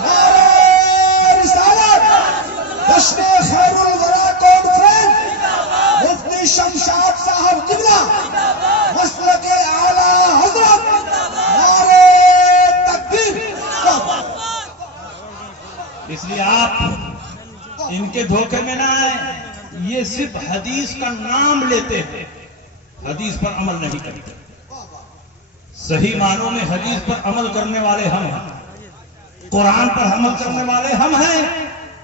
نعرہ رسالت. جشن خیر الورا کانفرنس، مفتی شمشاد صاحب قبلہ، مسلک اعلی حضرت. نعرہ تکبیر. اس لیے آپ ان کے دھوکے میں نہ آئیں. یہ صرف حدیث کا نام لیتے ہیں، حدیث پر عمل نہیں کرتے. صحیح معنوں میں حدیث پر عمل کرنے والے ہم ہیں، قرآن پر عمل کرنے والے ہم ہیں،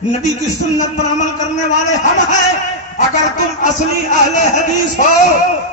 نبی کی سنت پر عمل کرنے والے ہم ہیں. اگر تم اصلی اہل حدیث ہو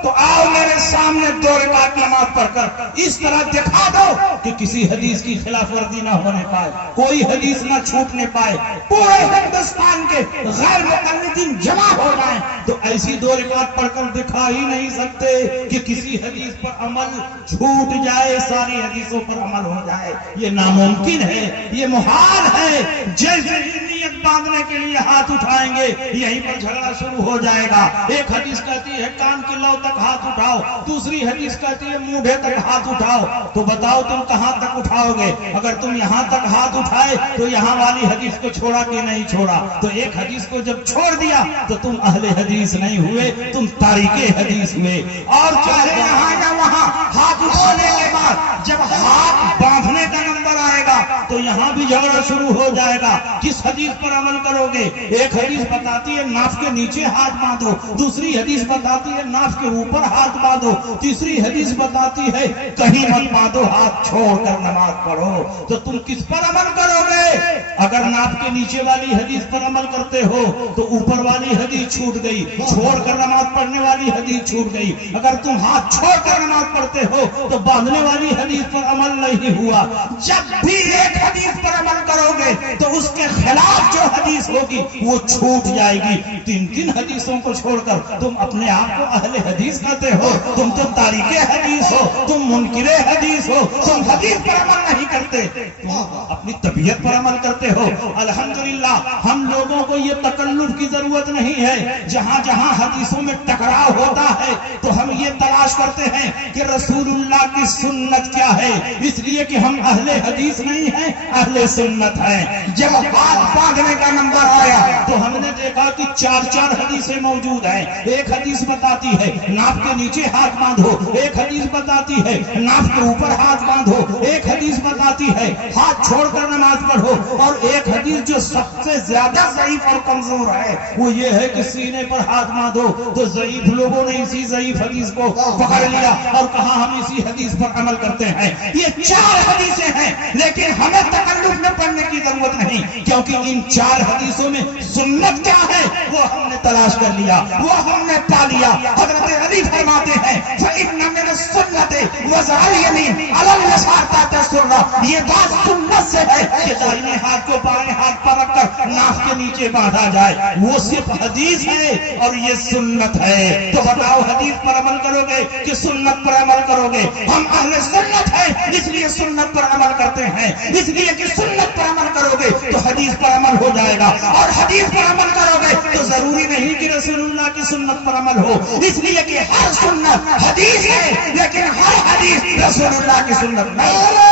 تو آؤ میرے سامنے 2 رکعت نماز پڑھ کر اس طرح دکھا دو کہ کسی حدیث کی خلاف ورزی نہ ہونے پائے، کوئی حدیث نہ چھوٹنے پائے، پورے ہندوستان کے غیر مقلدین جمع ہو جائیں تو ایسی 2 رکعت پڑھ کر دکھا ہی نہیں سکتے کہ کسی حدیث پر عمل چھوٹ جائے، ساری حدیثوں پر عمل ہو جائے. یہ ناممکن ہے، یہ محال ہے. جیسے ہی نیت باندھنے کے لیے ہاتھ اٹھائیں گے یہیں پر جھگڑا شروع ہو جائے گا. ایک حدیث کہتی ہے کان کی لو تک ہاتھ اٹھاؤ، دوسری حدیث کہتی ہے مونڈھے تک ہاتھ اٹھاؤ. تو بتاؤ تم کہاں تک اٹھاؤ گے؟ اگر تم یہاں تک ہاتھ اٹھائے تو یہاں والی حدیث کو چھوڑا کہ نہیں چھوڑا؟ تو ایک حدیث کو جب چھوڑ دیا تو تم اہل حدیث نہیں ہوئے، تم تاریک حدیث ہوئے. اور چاہے یہاں یا وہاں ہاتھ اٹھانے کے بعد جب ہاتھ باندھنے کا نمبر آئے گا تو یہاں بھی جھگڑا شروع ہو جائے گا کس حدیث پر عمل کرو گے. ایک حدیث بتاتی ہے ناف کے نیچے ہاتھ باندھو, دوسری حدیث بتاتی ہے ناف کے اوپر ہاتھ باندھو, تیسری حدیث بتاتی ہے کہیں مت باندھو, ہاتھ چھوڑ کر نماز پڑھو. تو تم کس پر عمل کرو گے؟ اگر ناف کے نیچے والی حدیث پر عمل کرتے ہو تو اوپر والی حدیث چھوٹ گئی, چھوڑ کر نماز پڑھنے والی حدیث چھوٹ گئی. اگر تم ہاتھ چھوڑ کر نماز پڑھتے ہو تو باندھنے والی حدیث پر عمل نہیں ہوا. جب بھی ایک حدیث پر عمل کرو گے تو اس کے خلاف جو حدیث ہوگی وہ چھوٹ جائے گی. تین حدیثوں کو چھوڑ کر تم اپنے آپ کو اہل حدیث کہتے ہو. تم تو تاریخ حدیث ہو, تم منکر حدیث ہو, تم حدیث پر عمل نہیں کرتے, تم اپنی طبیعت پر عمل کرتے ہو. الحمدللہ ہم لوگوں کو یہ تکلف کی ضرورت نہیں ہے. جہاں جہاں حدیثوں میں ٹکراؤ ہوتا ہے تو ہم یہ تلاش کرتے ہیں کہ رسول اللہ کی سنت کیا ہے, اس لیے کہ ہم اہل حدیث نہیں ہیں, اہل سنت ہیں. جب ہاتھ باندھنے کا نمبر آیا تو ہم نے دیکھا کہ 4 حدیثیں موجود ہیں. ایک حدیث بتاتی ہے ناف کے نیچے ہاتھ باندھو, ایک حدیث بتاتی ہے ناف کے اوپر ہاتھ باندھو, ایک حدیث بتاتی ہے ہاتھ چھوڑ کر نماز پڑھو, اور ایک حدیث جو سب سے زیادہ ضعیف اور کمزور ہے وہ یہ ہے کہ سینے پر ہاتھ باندھو. تو ضعیف لوگوں نے اسی ضعیف حدیث کو پکڑ لیا اور کہا ہم اسی حدیث پر عمل کرتے ہیں. یہ 4 حدیثیں ہیں لیکن ہمیں تکلف میں پڑھنے کی ضرورت نہیں, کیونکہ ان 4 حدیثوں میں سنت کیا ہے وہ ہم نے تلاش کر لیا, وہ ہم نے پا لیا. حضرت علی فرماتے ہیں فَإِنَّ مِنَ السُّنَّةِ وَزَعَلْيَنِ عَلَى الْيَسَارِ تَحْتَ السُّرَّةِ. یہ بات سنت سے ہے کہ دائیں ہاتھ کو بائیں ہاتھ پر رکھ کر ناف کے نیچے باندھا جائے. وہ صرف حدیث ہے اور یہ سنت ہے. تو بتاؤ حدیث پر عمل کرو گے کہ سنت پر عمل کرو گے؟ ہم اہل سنت ہیں اس لیے سنت پر عمل کرتے ہیں, اس لیے کہ سنت پر عمل کرو گے تو حدیث پر عمل ہو جائے گا, اور حدیث پر عمل کرو گے تو ضروری نہیں کہ رسول اللہ کی سنت پر عمل ہو, اس لیے کہ ہر سنت حدیث ہے لیکن ہر حدیث رسول اللہ کی سنت نہیں.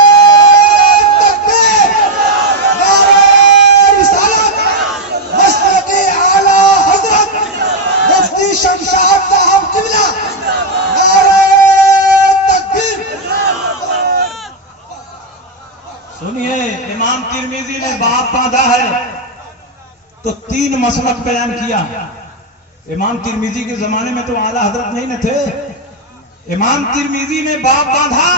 شمشاد صاحب قبلہ نعرہ تکبیر. سنیے, امام ترمذی نے باب باندھا ہے تو 3 مسلک بیان کیا. امام ترمذی کے زمانے میں تو اعلیٰ حضرت نہیں نہ تھے. امام ترمذی نے باب باندھا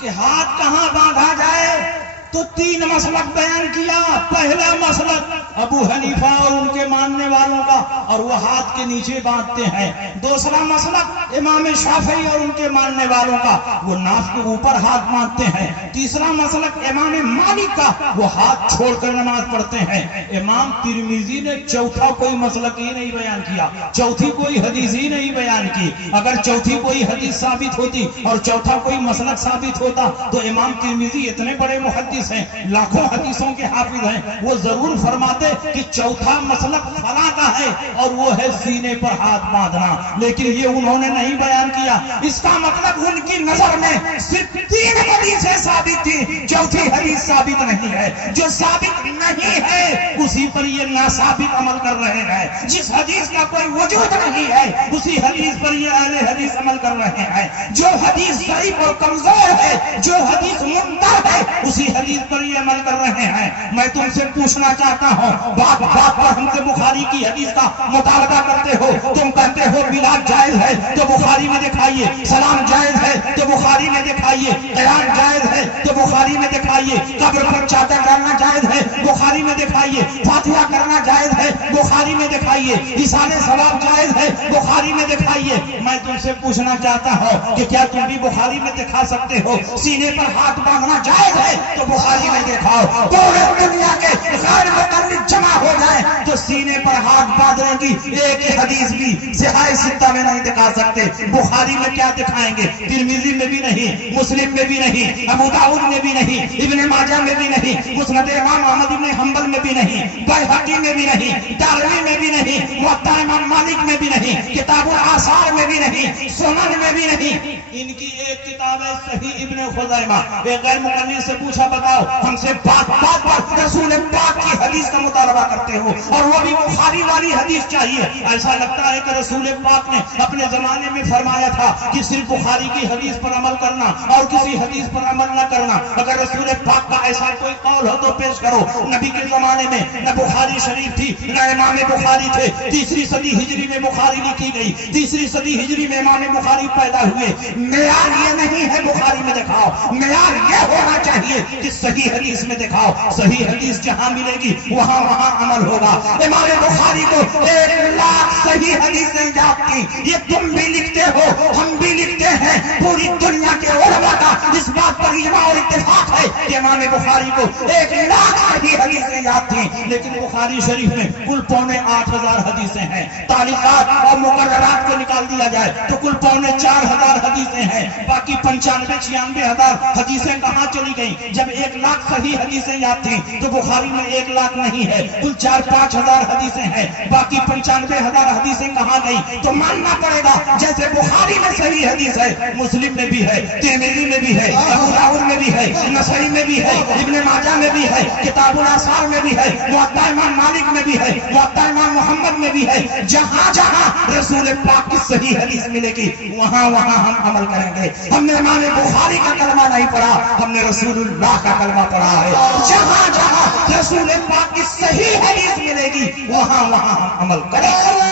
کہ ہاتھ کہاں باندھا جائے تو 3 مسلک بیان کیا. پہلا مسلک ابو حنیفہ اور ان کے ماننے والوں کا, اور وہ ہاتھ کے نیچے باندھتے ہیں. دوسرا مسلک امام شافعی اور ان کے ماننے والوں کا, وہ ناف کے اوپر ہاتھ باندھتے ہیں. تیسرا مسلک امام مالک کا, وہ ہاتھ چھوڑ کر نماز پڑھتے ہیں. امام ترمذی نے چوتھا کوئی مسلک ہی نہیں بیان کیا, چوتھی کوئی حدیث ہی نہیں بیان کی. اگر چوتھی کوئی حدیث ثابت ہوتی اور چوتھا کوئی مسلک ثابت ہوتا تو امام ترمذی اتنے بڑے محدث ہیں, لاکھوں حدیثوں کے حافظ ہیں, وہ ضرور فرماتے کہ چوتھا مسلک فلاں کا ہے اور وہ ہے سینے پر ہاتھ باندھنا. لیکن یہ انہوں نے نہیں بیان کیا. اس کا مطلب ان کی نظر میں صرف 3 حدیثیں ثابت تھی, چوتھی حدیث ثابت نہیں ہے. جو ثابت نہیں ہے اسی پر یہ ناثابت عمل کر رہے ہیں. جس حدیث کا کوئی وجود نہیں ہے اسی حدیث پر یہ اہل حدیث عمل کر رہے ہیں. جو حدیث ضعیف اور کمزور ہے, جو حدیث منکر ہے, اسی حدیث پر یہ عمل کر رہے ہیں. میں تم سے پوچھنا چاہتا ہوں, بات بات پر ہم سے بخاری کی حدیث کا مطالبہ کرتے ہو. تم کہتے ہو میلاد جائز ہے تو بخاری میں دکھائیے, سلام جائز ہے تو بخاری میں دکھائیے, قیام جائز ہے تو بخاری میں دکھائیے, قبر پر چادر ڈالنا جائز ہے بخاری میں دکھائیے, فاتحہ کرنا جائز ہے بخاری میں دکھائیے, ایصال ثواب جائز ہے بخاری میں دکھائیے. میں تم سے پوچھنا چاہتا ہوں کہ کیا تم بھی بخاری میں دکھا سکتے ہو سینے پر ہاتھ باندھنا جائز ہے تو بخاری میں دکھاؤ. پورے دنیا کے غیر مقلد جمع ہو جائے تو سینے پر ہاتھ باندھنے کی ایک حدیث بھی صحیح ستہ میں نہیں دکھا سکتے. بخاری میں کیا دکھائیں گے؟ ترمذی میں بھی نہیں, مسلم میں بھی نہیں, ابو داؤد میں بھی نہیں, ابن ماجہ میں بھی نہیں, مسند امام احمد بن حنبل میں بھی نہیں, بیہقی میں بھی نہیں, دارمی میں بھی نہیں, موطا امام مالک میں بھی نہیں, کتاب الآثار میں بھی نہیں, سنن میں بھی نہیں. ان کی ایک کتاب ہے صحیح ابن خزیمہ. ایک غیر مقلد سے پوچھا بتاؤ ہم سے بات بات پر رسول پاک کی حدیث کا مطالبہ کرتے ہو اور وہ بھی بخاری والی حدیث چاہیے. ایسا لگتا ہے کہ رسول پاک نے اپنے زمانے میں فرمایا تھا کہ صرف بخاری کی حدیث پر عمل کرنا اور کسی حدیث پر عمل نہ کرنا. اگر رسول پاک کا ایسا کوئی قول ہو تو پیش کرو. نبی کے زمانے میں نہ بخاری شریف تھی نہ امام بخاری تھے. 3 صدی ہجری میں بخاری لکھی گئی. 3 صدی ہجری میں امام بخاری پیدا ہوئے. معیار یہ نہیں ہے بخاری میں دکھاؤ, معیار یہ ہونا چاہیے کہ صحیح حدیث میں دکھاؤ. صحیح حدیث جہاں ملے گی وہاں عمل ہوگا. امام بخاری کو 1 لاکھ صحیح حدیثیں یاد تھی. یہ تم بھی لکھتے ہو, ہم بھی لکھتے ہیں. پوری دنیا کے علماء کا اس بات پر اجماع اور اتفاق ہے کہ امام بخاری کو 1 لاکھ صحیح حدیثیں یاد تھیں. لیکن بخاری شریف میں کل 8,500 حدیثیں ہیں. تعلیقات اور مقررات کو نکال دیا جائے تو کل 4,500 حدیثیں ہیں. باقی 95-96,000 حدیثیں کہاں چلی گئیں؟ جب 1 لاکھ صحیح حدیثیں یاد تھیں تو بخاری میں 1 لاکھ نہیں ہے, کل 4-5 ہزار حدیثیں ہیں. باقی 95,000 حدیثیں کہاں گئیں؟ تو ماننا پڑے گا جیسے بخاری میں صحیح حدیث ہے, مسلم میں بھی ہے, ترمذی میں بھی ہے, ابو داؤد میں بھی ہے, نسائی میں بھی ہے, ابن ماجہ میں بھی ہے, کتاب الآثار میں بھی ہے, موطا امام مالک میں بھی ہے, موطا امام محمد میں بھی ہے. جہاں جہاں رسول پاک کی صحیح حدیث ملے گی وہاں ہم عمل کریں گے. ہم نے امام بخاری کا کلمہ نہیں پڑھا, ہم نے رسول اللہ کا کلمہ پڑھا ہے. جہاں جہاں رسول پاک کی صحیح حدیث ملے گی وہاں ہم عمل کریں گے.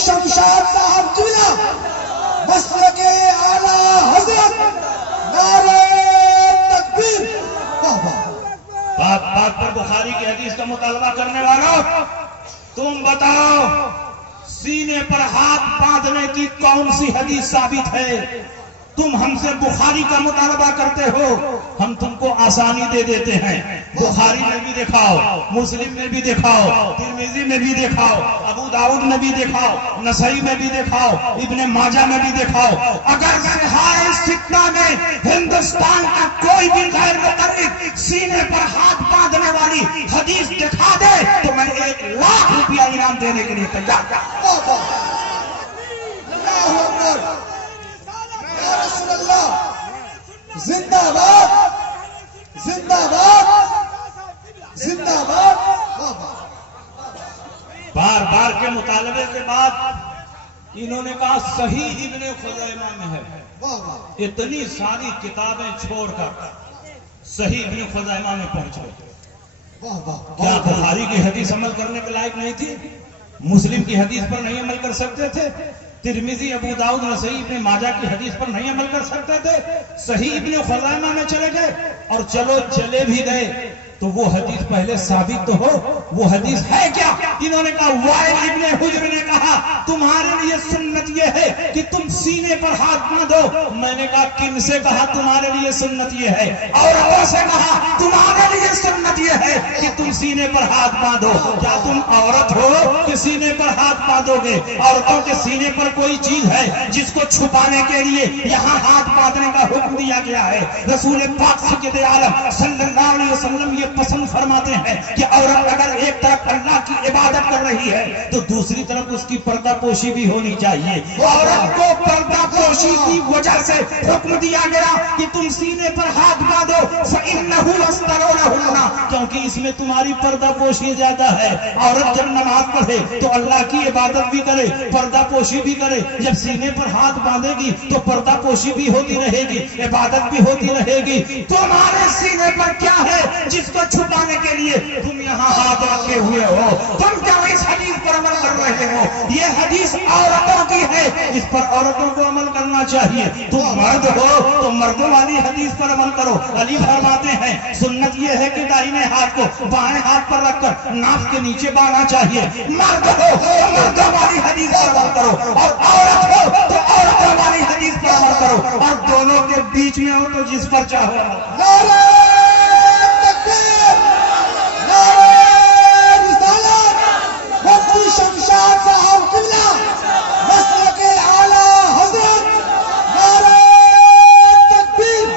شمشاد صاحب قبلہ مسلک اعلی حضرت نعرہ تکبیر. بات پر بخاری کی حدیث کا مطالبہ کرنے والوں, تم بتاؤ سینے پر ہاتھ باندھنے کی کون سی حدیث ثابت ہے؟ تم ہم سے بخاری کا مطالبہ کرتے ہو, ہم تم کو آسانی دے دیتے ہیں. بخاری میں بھی دکھاؤ, مسلم میں بھی دکھاؤ, ترمذی میں بھی دکھاؤ, ابو داؤد میں بھی دکھاؤ, نسائی میں بھی دکھاؤ, ابن ماجہ میں بھی دکھاؤ. اگر صحاح ستہ میں ہندوستان کا کوئی بھی غیر مقلد سینے پر ہاتھ باندھنے والی حدیث دکھا دے تو میں 1 لاکھ روپیہ انعام دینے کے لیے تیار ہوں. رسول اللہ زندہ باد, زندہ باد, زندہ باد. بار بار کے مطالبے کے بعد انہوں نے کہا صحیح ابن خزیمہ میں ہے. اتنی ساری کتابیں چھوڑ کر صحیح ابن خزیمہ میں پہنچے. کیا بخاری کی حدیث عمل کرنے کے لائق نہیں تھی؟ مسلم کی حدیث پر نہیں عمل کر سکتے تھے؟ ترمذی, ابو داؤد, نسائی, ابن ماجہ کی حدیث پر نہیں عمل کر سکتے تھے؟ صحیح ابن خزیمہ میں چلے گئے, اور چلے بھی گئے تو وہ حدیث پہلے ثابت تو ہو. وہ حدیث ہے کیا؟ انہوں نے کہا وائل ابن حجر نے کہا تمہارے لیے سنت یہ ہے کہ تم سینے پر ہاتھ باندھو. میں نے کہا کن سے کہا تمہارے لیے سنت یہ ہے؟ عورتوں سے کہا تمہارے لیے سنت یہ ہے کہ تم سینے پر ہاتھ باندھو. کیا تم عورت ہو کہ سینے پر ہاتھ باندھو گے؟ عورتوں کے سینے پر کوئی چیز ہے جس کو چھپانے کے لیے یہاں ہاتھ باندھنے کا حکم دیا گیا ہے. رسول پاک سید عالم صلی اللہ علیہ وسلم یہ پسند فرماتے ہیں کہ عورت اگر ایک طرف اللہ کی عبادت کر رہی ہے تو دوسری طرف اس کی پردہ پوشی بھی ہونی چاہیے. عورت کو پردہ پوشی کی وجہ سے حکم دیا گیا کہ تم سینے پر ہاتھ باندھو فإنہ استر لہن, کیونکہ اس میں تمہاری پردہ پوشی زیادہ ہے. عورت جب نماز پڑھے تو اللہ کی عبادت بھی کرے, پردہ پوشی بھی کرے. جب سینے پر ہاتھ باندھے گی تو پردہ پوشی بھی ہوتی رہے گی, عبادت بھی ہوتی رہے گی. تمہارے سینے پر کیا ہے جس کو چھپانے کے لیے تم یہاں ہاتھ رکھے ہوئے ہو؟ تم کیا اس حدیث پر عمل کر رہے ہو؟ یہ حدیث عورتوں کی ہے, اس پر عورتوں کو عمل کرنا چاہیے. تم مرد ہو تو مردوں والی حدیث پر عمل کرو. علی فرماتے ہیں سنت یہ ہے کہ دائیں ہاتھ کو بائیں ہاتھ پر رکھ کر ناف کے نیچے باندھنا چاہیے. مرد ہو تو مردوں والی حدیث پر عمل کرو, اور عورت ہو تو عورتوں والی حدیث پر عمل کرو, اور دونوں کے بیچ میں ہو تو جس پر چاہو. شمشاد صاحب قبلہ مسلک اعلی حضرت نعرہ تکبیر.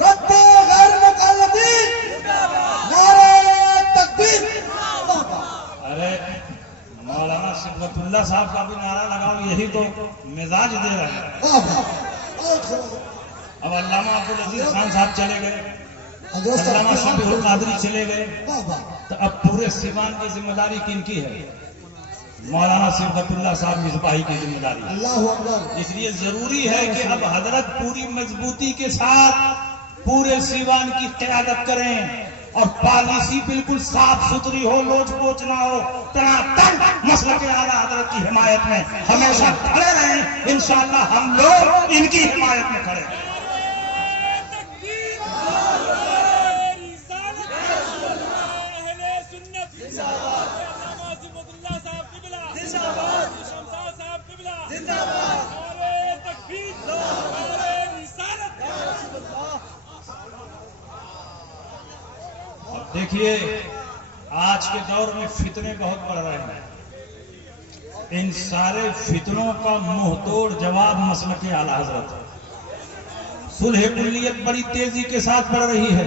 رد غیر مقلدین نعرہ تکبیر. ارے مولانا صفوت اللہ صاحب کا بھی نعرہ لگاؤ, یہی تو مزاج دے رہے ہیں. اب علامہ عبدالعزیز خان صاحب چلے گئے، حضرت علامہ شفیع القادری چلے گئے، واہ واہ، تو اب پورے سیوان کی ذمہ داری کن کی ہے؟ مولانا صبغت اللہ صاحب مصباحی کی ذمہ داری۔ اللہ اکبر، اس لیے ضروری ہے کہ اب حضرت پوری مضبوطی کے ساتھ پورے سیوان کی قیادت کریں اور پالیسی بالکل صاف ستھری ہو، لوچ پوچ نہ ہو، تن مسلک اعلیٰ حضرت کی حمایت میں ہمیشہ کھڑے رہیں۔ انشاءاللہ ہم لوگ ان کی حمایت میں کھڑے ہیں۔ دیکھیے آج کے دور میں فتنے بہت بڑھ رہے ہیں، ان سارے فتنوں کا منہ توڑ جواب مسلک اعلیٰ حضرت ہے۔ صلح کلیت بڑی تیزی کے ساتھ بڑھ رہی ہے۔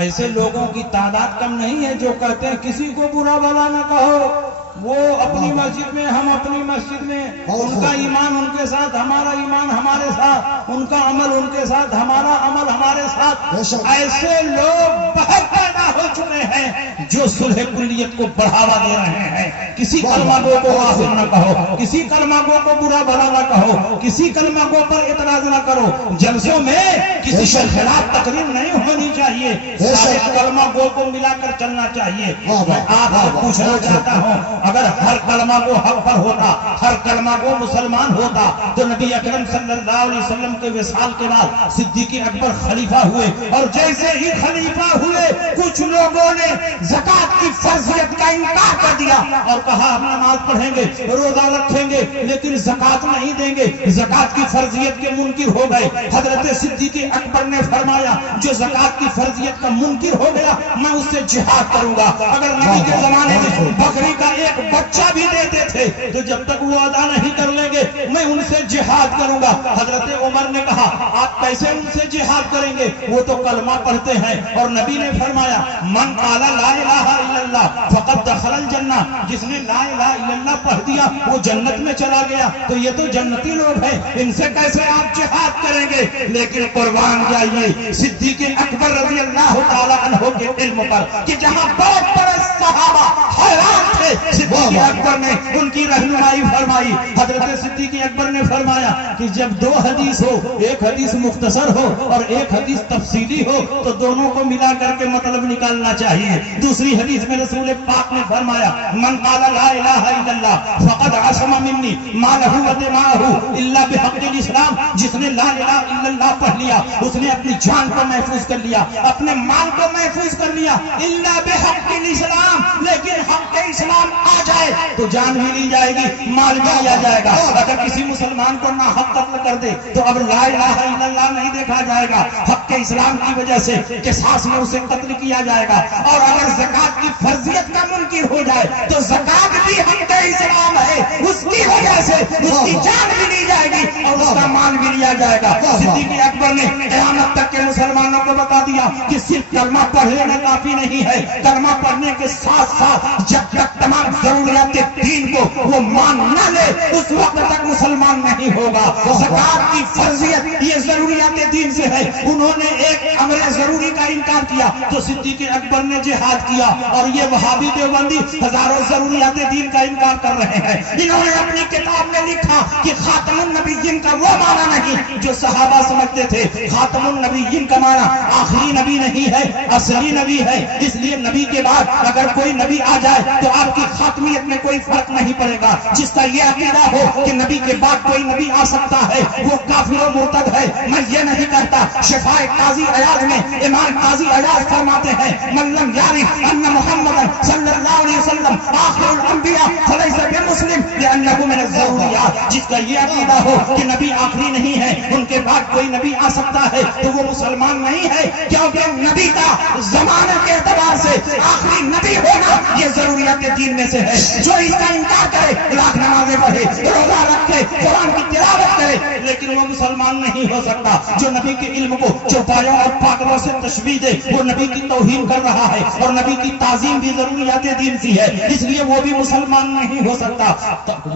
ایسے لوگوں کی تعداد کم نہیں ہے جو کہتے ہیں کسی کو برا بھلا نہ کہو، وہ اپنی مسجد میں ہم اپنی مسجد میں، ان کا ایمان ان کے ساتھ، ہمارا ایمان ہمارے ساتھ، ان کا عمل ان کے ساتھ، ہمارا عمل ہمارے ساتھ۔ ایسے لوگ بہت پیدا ہو چکے ہیں جو صلح کلیت کو بڑھاوا دے رہے ہیں۔ کسی کلمہ گو کو کافر نہ کہو، کسی کلمہ گو کو برا بھلا نہ کہو، کسی کلمہ گو پر اعتراض نہ کرو۔ جلسوں میں کسی کے خلاف تقریر نہیں ہونی چاہیے، سارے کلمہ گو کو ملا کر چلنا چاہیے۔ میں آپ سے پوچھنا چاہتا ہوں، اگر ہر کلمہ گو حق پر ہوتا، ہر کلمہ گو مسلمان ہوتا، تو نبی اکرم صلی اللہ علیہ وسلم کے وصال کے بعد صدیق اکبر خلیفہ ہوئے، اور جیسے ہی خلیفہ ہوئے کچھ لوگوں نے زکوٰۃ کی فرضیت کا انکار کر دیا اور کہا ہم نماز پڑھیں گے، روزہ رکھیں گے، لیکن زکوٰۃ نہیں دیں گے، زکوٰۃ کی فرضیت کے منکر ہو گئے۔ حضرت صدیق اکبر نے فرمایا جو زکوٰۃ کی فرضیت کا منکر ہو گیا میں اس سے جہاد کروں گا۔ اگر نبی کے زمانے میں بکری کا ایک بچہ بھی دیتے تھے تو جب تک وہ ادا نہیں کر لیں گے میں ان سے جہاد کروں گا۔ حضرت عمر نے کہا آپ کیسے ان سے جہاد کریں گے، وہ تو کلمہ پڑھتے ہیں، اور نبی نے فرمایا من قال لا الہ الا اللہ فقد دخل الجنہ، جس نے لا الہ الا اللہ پڑھ دیا وہ جنت میں چلا گیا۔ تو یہ تو جنتی لوگ ہیں، ان سے کیسے آپ جہاد کریں گے؟ لیکن قربان جائیے صدیق اکبر رضی اللہ تعالی عنہ کے علم پر کہ جہاں بہت بڑے صحابہ حیران تھے، صدیق اکبر نے ان کی رہنمائی فرمائی۔ حضرت صدیق اکبر نے فرمایا کہ جب دو حدیث ہو، ایک حدیث مختصر ہو اور ایک حدیث تفصیلی ہو، تو دونوں کو ملا کر کے مطلب نکالنا چاہیے۔ دوسری حدیث میں رسول پاک نے فرمایا من قال لا الہ الا اللہ فقد عصم منی مالہ و دماءہ الا بحق الاسلام، جس نے لا الہ الا اللہ پڑھ لیا اس نے اپنی جان کو محفوظ کر لیا، اپنے مال کو محفوظ کر لیا، الا بحق الاسلام، لیکن حق اسلام آ جائے تو جان بھی لی جائے گی، مال بھی لیا جائے گا۔ اگر کسی مسلمان کو ناحق قتل کر دے تو اب لا الہ الا اللہ نہیں دیکھا جائے گا، حق اسلام کی وجہ سے قصاص میں اسے قتل کیا جائے گا۔ اور اگر زکوٰۃ کی فرضیت کا منکر ہو جائے تو زکوٰۃ بھی حق اسلام ہے، اس کی وجہ سے اس کی جان بھی لی جائے گی اور اس کا مال بھی لیا جائے گا۔ صدیق اکبر نے قیامت تک کے مسلمانوں کو بتا دیا کہ صرف کلمہ پڑھ لینا کافی نہیں ہے، کلمہ پڑھنے کے ساتھ ساتھ جب تک تمام ضروریات دین کو وہ مان نہ لے اس وقت تک مسلمان نہیں ہوگا۔ زکوٰۃ کی فرضیت یہ ضروریات دین سے ہے، انہوں نے ایک امر ضروری کا انکار کیا تو صدیق اکبر نے جہاد کیا، اور یہ وہابی دیوبندی ہزاروں ضروریات دین کا انکار کر رہے ہیں۔ انہوں نے اپنی کتاب میں لکھا کہ خاتم النبیین کا وہ معنی نہیں جو صحابہ سمجھتے تھے، خاتم النبیین کا معنی آخری نبی نہیں ہے، اصلی نبی ہے۔ اس لیے نبی کے بعد اگر کوئی نبی آ جائے تو آپ کی خاتمیت میں کوئی فرق نہیں پڑے گا۔ جس کا یہ عقیدہ ہو کہ نبی کے بعد کوئی نبی آ سکتا ہے وہ کافر و مرتد ہے۔ میں یہ نہیں کہتا، شفاء قاضی عیاض میں امام قاضی عیاض فرماتے ہیں من لم یعرف ان محمد صلی اللہ علیہ وسلم آخر الانبیاء فلیس بمسلم لانہ من الضروریات۔ جس کا یہ عقیدہ ہو کہ نبی آخری نہیں ہے، ان کے بعد کوئی نبی آ سکتا ہے، تو وہ مسلمان نہیں ہے، کیونکہ نبی کا زمانے کے اعتبار سے آخری نبی ہونا یہ ضروریات دین میں سے ہے۔ جو اس کا انکار کرے لاکھ نمازیں پڑھے، روزہ رکھے، قرآن کی تلاوت کرے، لیکن لیکن وہ مسلمان نہیں ہو سکتا جو نبی کے علم کو چوپایوں اور پاگلوں سے تشبیہ دے، وہ نبی کی توہین کر رہا ہے، اور نبی کی تعظیم بھی ضروریات دین سی ہے، اس لیے وہ بھی مسلمان نہیں ہو سکتا۔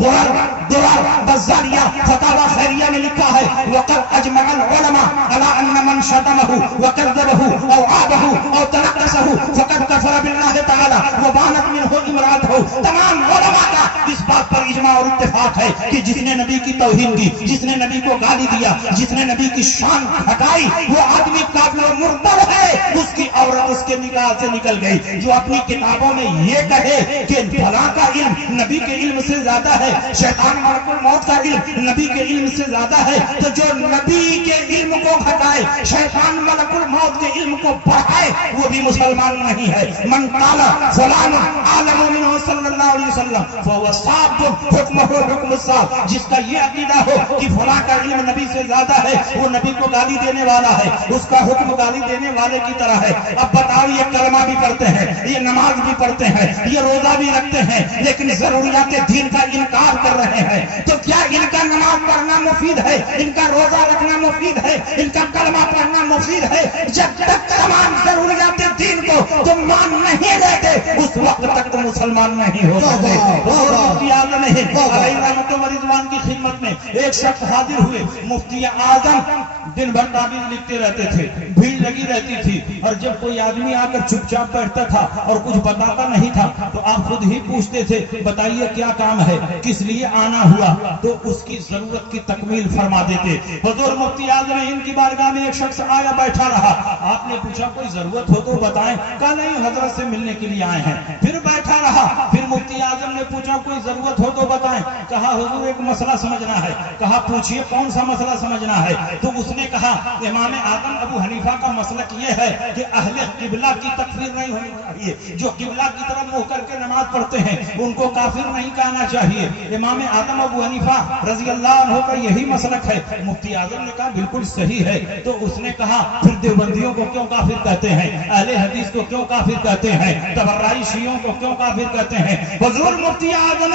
درر بزاریہ فتاوی خیریہ میں لکھا ہے وقد اجمع العلماء على ان من شتمه وكذبه او عابه او تنقصه فقد كفر بالله تعالى وبانت منه امراته۔ تمام علماء کا اس بات پر اجماع اور اتفاق ہے کہ جس نے نبی کی توہین کی، جس نے نبی کو گالی دیا، جس نے نبی کی شان ہٹائی، وہ آدمی کافر و مرتد ہے، اس کی عورت اس کے نکاح سے نکل گئی۔ جو اپنی کتابوں میں یہ کہے کہ فلاں کا علم نبی کے علم سے زیادہ ہے، شیطان ملک الموت کا علم نبی کے علم سے زیادہ ہے، تو جو نبی کے علم کو گھٹائے، شیطان ملک الموت کے علم کو بڑھائے، وہ بھی مسلمان نہیں ہے۔ من قال فلان عالم منہ صلی اللہ علیہ وسلم فهو صاب حکمہ حکم الصاب، جس کا یہ عقیدہ ہو کہ فلاں کا علم نبی سے زیادہ ہے، وہ نبی کو گالی دینے والا ہے، اس کا حکم گالی دینے والے کی طرح ہے۔ اب بتاؤ، یہ کلمہ بھی پڑھتے ہیں، یہ نماز بھی پڑھتے ہیں، یہ روزہ بھی رکھتے ہیں، لیکن ضروریات دین کا انکار کر رہے ہیں، تو کیا ان کا نماز پڑھنا مفید ہے، ان کا روزہ رکھنا مفید ہے، ان کا کلمہ پڑھنا مفید ہے؟ جب تک تمام ضروریات دین کو تم مان نہیں لیتے، اس وقت تک تم مسلمان نہیں ہو سکتے۔ مفتی اعظم علیہ رحمت و رضوان کی خدمت میں ایک شخص حاضر ہوئے۔ مفتی اعظم دن بھر تعویذ لکھتے رہتے تھے، بھیڑ لگی رہتی تھی، اور جب کوئی آدمی آ کر چپ چاپ بیٹھتا تھا اور کچھ بتاتا نہیں تھا تو آپ خود ہی پوچھتے تھے بتائیے کیا کام ہے، کس لیے آنا ہوا، تو اس کی ضرورت کی تکمیل فرما دیتے۔ حضور مفتی اعظم ہند کی بارگاہ میں ایک شخص آیا بیٹھا رہا، آپ نے پوچھا کوئی ضرورت ہو تو بتائیں، کہا نہیں حضرت سے ملنے کے لیے آئے ہیں۔ پھر بیٹھا رہا، پھر مفتی اعظم نے پوچھا کوئی ضرورت ہو تو بتائیں، کہا حضور ایک مسئلہ سمجھنا ہے۔ کہا پوچھئے کون سا مسئلہ سمجھنا ہے؟ تو اس نے کہا امام اعظم ابو حنیفہ کا مسلک یہ ہے کہ اہل قبلہ کی تکفیر نہیں ہونی چاہیے، جو قبلہ کی طرف منہ کر کے نماز پڑھتے ہیں ان کو کافر نہیں کہنا چاہیے۔ امام اعظم ابو حنیفہ رضی اللہ عنہ کا یہی مسلک ہے۔ مفتی اعظم نے کہا بالکل صحیح ہے۔ تو اس نے کہا پھر دیوبندیوں کو کیوں کافر کہتے ہیں، اہل حدیث کو کیوں کافر کہتے ہیں، تبرعی شیعوں کو کیوں کافر کہتے ہیں؟ حضور مفتی اعظم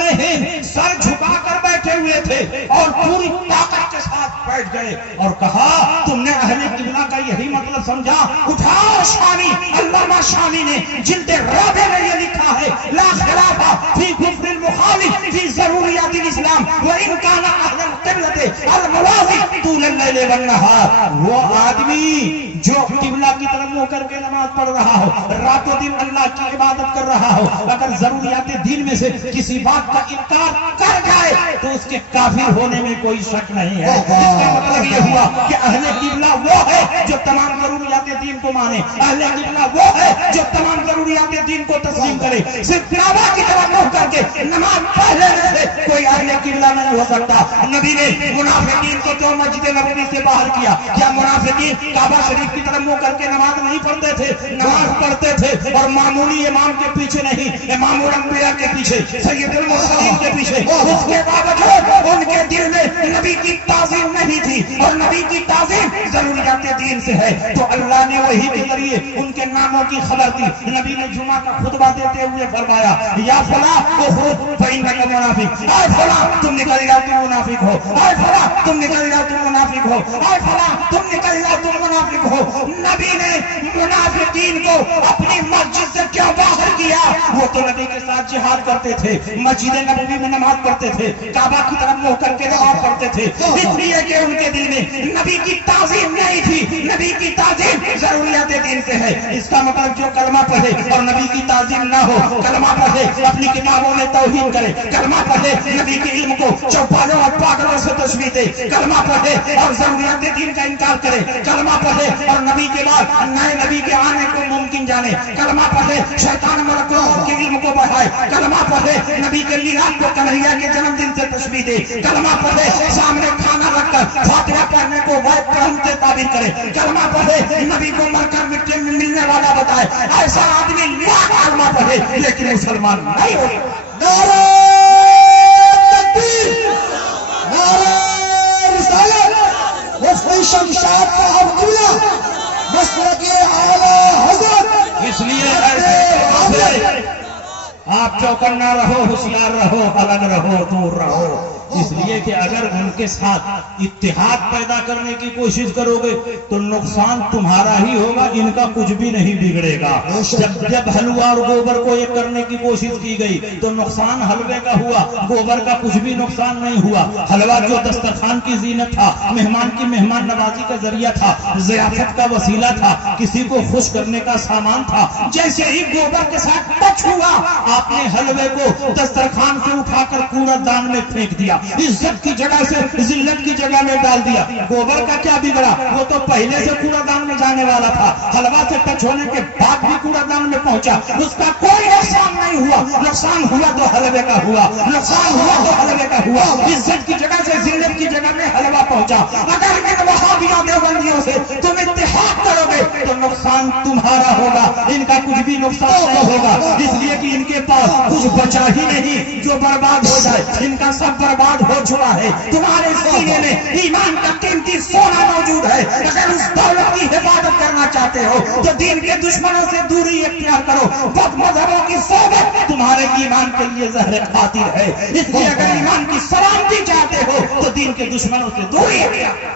سر جھکا کر بیٹھے ہوئے تھے اور پوری طاقت کے ساتھ بیٹھ گئے اور کہا تم نے اہل قبلہ کا یہی مطلب سمجھا؟ اٹھاؤ شامی، علامہ شامی نے جلد رابع میں یہ لکھا ہے لا خلاف فی کفر المخالف فی ضروریات الاسلام وان کان اہل القبلۃ الموازی طول اللیل والنہار۔ وہ آدمی جو قبلہ کی طرف منہ کر کے نماز پڑھ رہا ہو، رات و دن اللہ کی عبادت کر رہا ہو، اگر ضروریات دین میں سے کسی بات کا انکار کر جائے تو اس کے کافر ہونے میں کوئی شک نہیں ہے۔ اس کا مطلب یہ ہوا کہ اہل قبلہ وہ ہے جو تمام ضروریات دین کو مانے، اہل قبلہ وہ ہے جو تمام ضروریات دین کو تسلیم کرے۔ صرف کعبہ کی طرف منہ کر کے نماز پڑھ لینے سے کوئی اہل قبلہ نہیں ہو سکتا۔ نبی نے منافقین کو کیوں مسجد نبوی سے باہر کیا؟ کیا منافقین کعبہ شریف کی طرف منہ کر کے نماز نہیں پڑھتے تھے؟ نماز پڑھتے تھے، اور معمولی امام کے پیچھے نہیں، امام الانبیاء کے پیچھے، سید المرسلین کے پیچھے۔ اس کے باوجود ان کے دل میں نبی کی تعظیم نہیں تھی، اور نبی کی تعظیم ضروریات دین سے ہے، تو اللہ نے وہی کے ذریعے ان کے ناموں کی خبر دی۔ نبی نے جمعہ کا خطبہ دیتے ہوئے فرمایا یا فلاں اخرج فإنک منافق، اے فلاں تم نکل جاؤ تم منافق ہو، اے فلاں تم نکل جاؤ تم منافق ہو، اے فلاں تم نکل جاؤ تم منافق ہو۔ نبی نے منافقین کو اپنی مسجد سے کیوں باہر کیا؟ وہ تو نبی کے ساتھ جہاد کرتے تھے، مسجد نبوی میں نماز پڑھتے تھے، کعبہ کی طرف منہ کر کے نماز پڑھتے تھے، اس لیے کہ ان کے دل میں نبی کی تعظیم نہیں تھی۔ نبی کی تعظیم ضروریات دین سے ہے۔ اس کا مطلب جو کلمہ پڑھے اور نبی کی تعظیم نہ ہو، کلمہ پڑھے اپنی کتابوں میں توہین کرے، کلمہ پڑھے نبی کے علم کو چوپالوں اور پاگلوں سے تشبیہ دے، کلمہ پڑھے اور ضروریات دین کا انکار کرے، کلمہ پڑھے اور نبی کے بعد نئے نبی کے آنے کو ممکن جانے، کلمہ پڑھے شیطان ملک الموت کے علم کو بڑھائے، کلمہ پڑھے نبی کے میلاد کو کنہیا کے جنم دن سے تشبیہ دے، کلمہ پڑھے سامنے کھانا رکھ کر فاتحہ پڑھنے کو وائد پڑھن سے تعبیر کرے، کلمہ پڑھے نبی کو مر کر مٹی میں ملنے والا بتائے۔ ایسا آدمی لاکھ کلمہ پڑھے لیکن مسلمان نہیں ہو۔ نعرہ تکبیر، نعرہ رسالت، مفتی شمشاد صاحب قبلہ، مسلک اعلیٰ حضرت۔ اس لیے ایسے آپ چوکنا رہو، ہوشیار رہو، الگ رہو، دور رہو۔ اس لیے کہ اگر ان کے ساتھ اتحاد پیدا کرنے کی کوشش کرو گے تو نقصان تمہارا ہی ہوگا، ان کا کچھ بھی نہیں بگڑے گا۔ جب حلوہ اور گوبر کو ایک کرنے کی کوشش کی گئی تو نقصان حلوے کا ہوا، گوبر کا کچھ بھی نقصان نہیں ہوا۔ حلوہ جو دسترخوان کی زینت تھا، مہمان کی مہمان نوازی کا ذریعہ تھا، ضیافت کا وسیلہ تھا، کسی کو خوش کرنے کا سامان تھا، جیسے ہی گوبر کے ساتھ ٹچ ہوا آپ نے حلوے کو دسترخوان سے اٹھا کر کوڑا دان میں پھینک دیا، عزت کی جگہ سے ذلت کی جگہ میں ڈال دیا۔ گوبر کا کیا بگڑا؟ وہ تو پہلے سے کوڑا دان میں جانے والا تھا، حلوہ سے ٹچ ہونے کے بعد بھی کوڑا دان میں پہنچا، اس کا کوئی نقصان نہیں ہوا۔ نقصان ہوا تو حلوے کا ہوا، نقصان ہوا تو حلوے کا ہوا، عزت کی جگہ سے ذلت کی جگہ میں حلوہ پہنچا۔ اگر ان وہابیوں دیوبندیوں سے تم اتحاد کرو گے تو نقصان تمہارا ہوگا، ان کا کچھ بھی نقصان نہیں ہوگا، اس لیے کہ ان کے پاس کچھ بچا ہی نہیں جو برباد ہو جائے، ان کا سب برباد ہو چکا ہے۔ تمہارے سینے میں ایمان کا قیمتی سونا موجود ہے، اگر اس دولت کی حفاظت کرنا چاہتے ہو تو دین کے دشمنوں سے دوری اختیار کرو۔ بد مذہبوں کی صحبت تمہارے ایمان کے لیے زہر خاطر ہے، اس لیے اگر ایمان کی سلامتی چاہتے ہو تو دین کے دشمنوں سے دوری اختیار کرو۔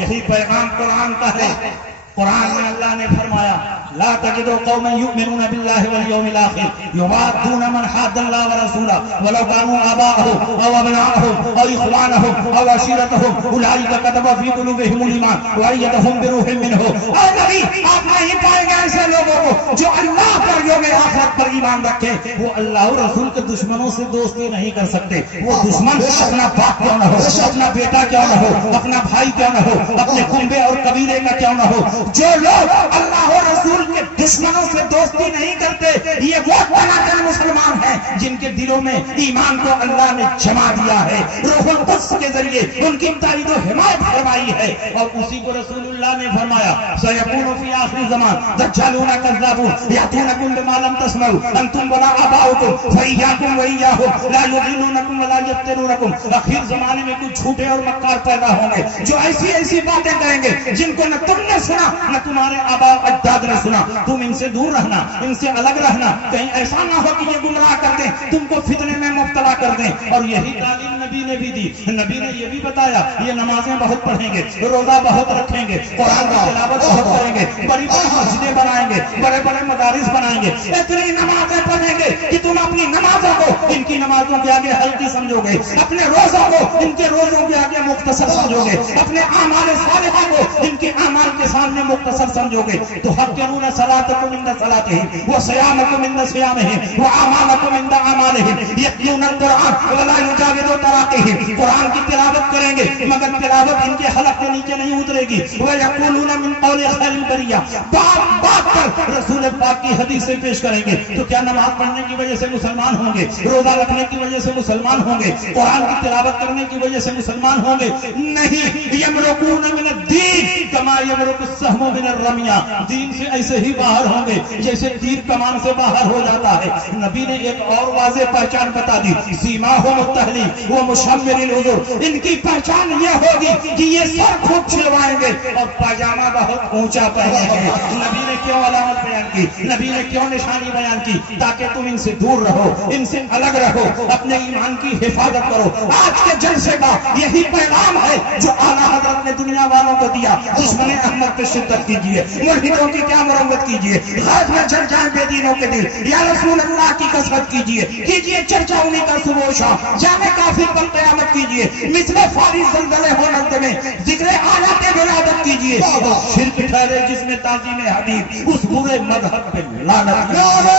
یہی پیغام قرآن کا ہے۔ قرآن میں اللہ نے فرمایا لا تجد قوما يؤمنون بالله واليوم الاخر يوادون من حاد الله ورسوله ولو كانوا آباءهم او ابناءهم او اخوانهم او عشيرتهم اولئك كتب في قلوبهم الايمان وايدهم بروح منه۔ اے نبی آپ نہیں پائیں گے ایسے لوگوں کو جو اللہ پر یوم آخرت پر ایمان رکھے، وہ اللہ اور رسول کے دشمنوں سے دوستی نہیں کر سکتے۔ وہ دشمن اپنا باپ کیوں نہ ہو، اپنا بیٹا کیوں نہ ہو، اپنا بھائی کیوں نہ ہو، اپنے کنبے اور قبیلے کا کیوں نہ ہو، جو لوگ اللہ اور رسول کے دشمنوں سے دوستی نہیں کرتے یہ وہ تناکن مسلمان ہیں جن کے دلوں میں ایمان کو اللہ نے جما دیا ہے، روح القدس کے ذریعے ان کی تائید و حمایت فرمائی ہے۔ اور اسی کو رسول اللہ نے فرمایا سیکون فی آخر زمان دجالون کذابون یاتونکم بما لم تسمعوا انتم ولا آباؤکم فایاکم وایاہم لا یضلونکم ولا یفتنونکم۔ آخر زمانے میں کچھ جھوٹے اور مکار پیدا ہوں گے جو ایسی ایسی باتیں کریں گے جن کو نہ تم نے سنا نہ تمہارے آبا اجداد نے سنا۔ تم ان سے دور رہنا، ان سے الگ رہنا، کہیں ایسا نہ ہو کہ یہ گمراہ کر دیں، تم کو فتنے میں مبتلا کر دیں۔ اور یہی تعلیم نبی نے بھی دی، نبی نے یہ بھی بتایا یہ نمازیں بہت پڑھیں گے، روزہ بہت رکھیں گے، قرآن کی تلاوت بہت کریں گے، بڑی بڑی مسجدیں بنائیں گے، بڑے بڑے مدارس بنائیں گے، اتنی نمازیں پڑھیں گے کہ تم اپنی نمازوں کو ان کی نمازوں کے آگے ہلکی سمجھو گے، اپنے روزوں کو ان کے روزوں کے آگے مختصر سمجھو گے، اپنے اعمال صالحہ کو ان کے اعمال کے سامنے مختصر سمجھو گے۔ تو حقیرون صلاتکم عند صلاتہم وصیامکم عند صیامہم واعمالکم عند اعمالہم یتلون القرآن ولا یجاوز تراقیہم۔ قرآن کی تلاوت کریں گے مگر تلاوت ان کے حلق کے نیچے نہیں اترے گی۔ ویقولون من قول خیر البریہ، بات بات پر رسول پاک کی حدیثیں پیش کریں گے۔ تو کیا نماز پڑھنے کی وجہ سے مسلمان ہوں گے، روزہ رکھنے کی وجہ سے مسلمان ہوں گے، قرآن کی تلاوت کرنے کی وجہ سے مسلمان ہوں گے؟ نہیں، یمرقون من الدین کما یمرق السہم من الرمیہ، دین سے ایسے ہی باہر ہوں گے جیسے تیر کمان سے باہر ہو جاتا ہے۔ نبی نے ایک اور واضح پہچان بتا دی، سیماہم التحلیل و مشمر العذر، ان کی پہچان یہ ہوگی کہ یہ سر خوب چھلوائیں گے اور پاجامہ بہت اونچا پہنیں گے۔ نبی نے کیوں علامت بیان کی، نبی نے کیوں نشانی بیان کی؟ تاکہ تم ان سے دور رہو، ان سے الگ رہو، اپنے ایمان کی حفاظت کرو۔ آج کے جلسے کا یہی پیغام ہے جو اعلیٰ حضرت نے دنیا والوں کو دیا۔ دشمن احمد پہ شدت کیجیے، ملحدوں کی کیا مرمت کیجیے، غیب میں جل جائیں بے دینوں کے دل، یا رسول اللہ کی کثرت کیجیے چرچا انہیں کا صبح و شام، جامع کافر پر قیامت کیجیے، مثل فارغ زلزلے ہو نزد میں ذکر آیات ولادت کیجیے، اور شرک ٹھہرے جس میں تعظیم حبیب، اس برے مذہب پہ لعنت۔ نعرہ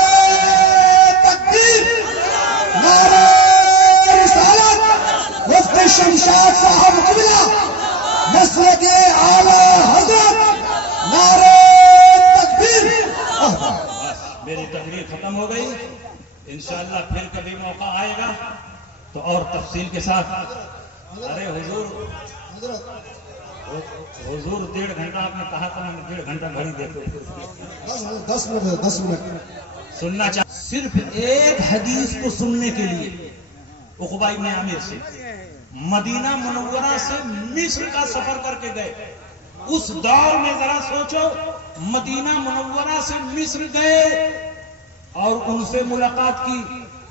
تکبیر، نعرہ رسالت، مفتی شمشاد صاحب قبلہ، مسلک اعلیٰ حضرت، نعرہ تکبیر۔ میری تقریر ختم ہو گئی، انشاءاللہ پھر کبھی موقع آئے گا تو اور تفصیل کے ساتھ۔ ارے حضور 1.5 گھنٹہ آپ نے کہا تھا، ہم 1.5 گھنٹہ گھڑی دیکھو 10 منٹ سننا چاہتے، صرف ایک حدیث کو سننے کے لیے عقبہ ابن عامر سے مدینہ منورہ سے مصر کا سفر کر کے گئے۔ اس دور میں ذرا سوچو، مدینہ منورہ سے مصر گئے اور ان سے ملاقات کی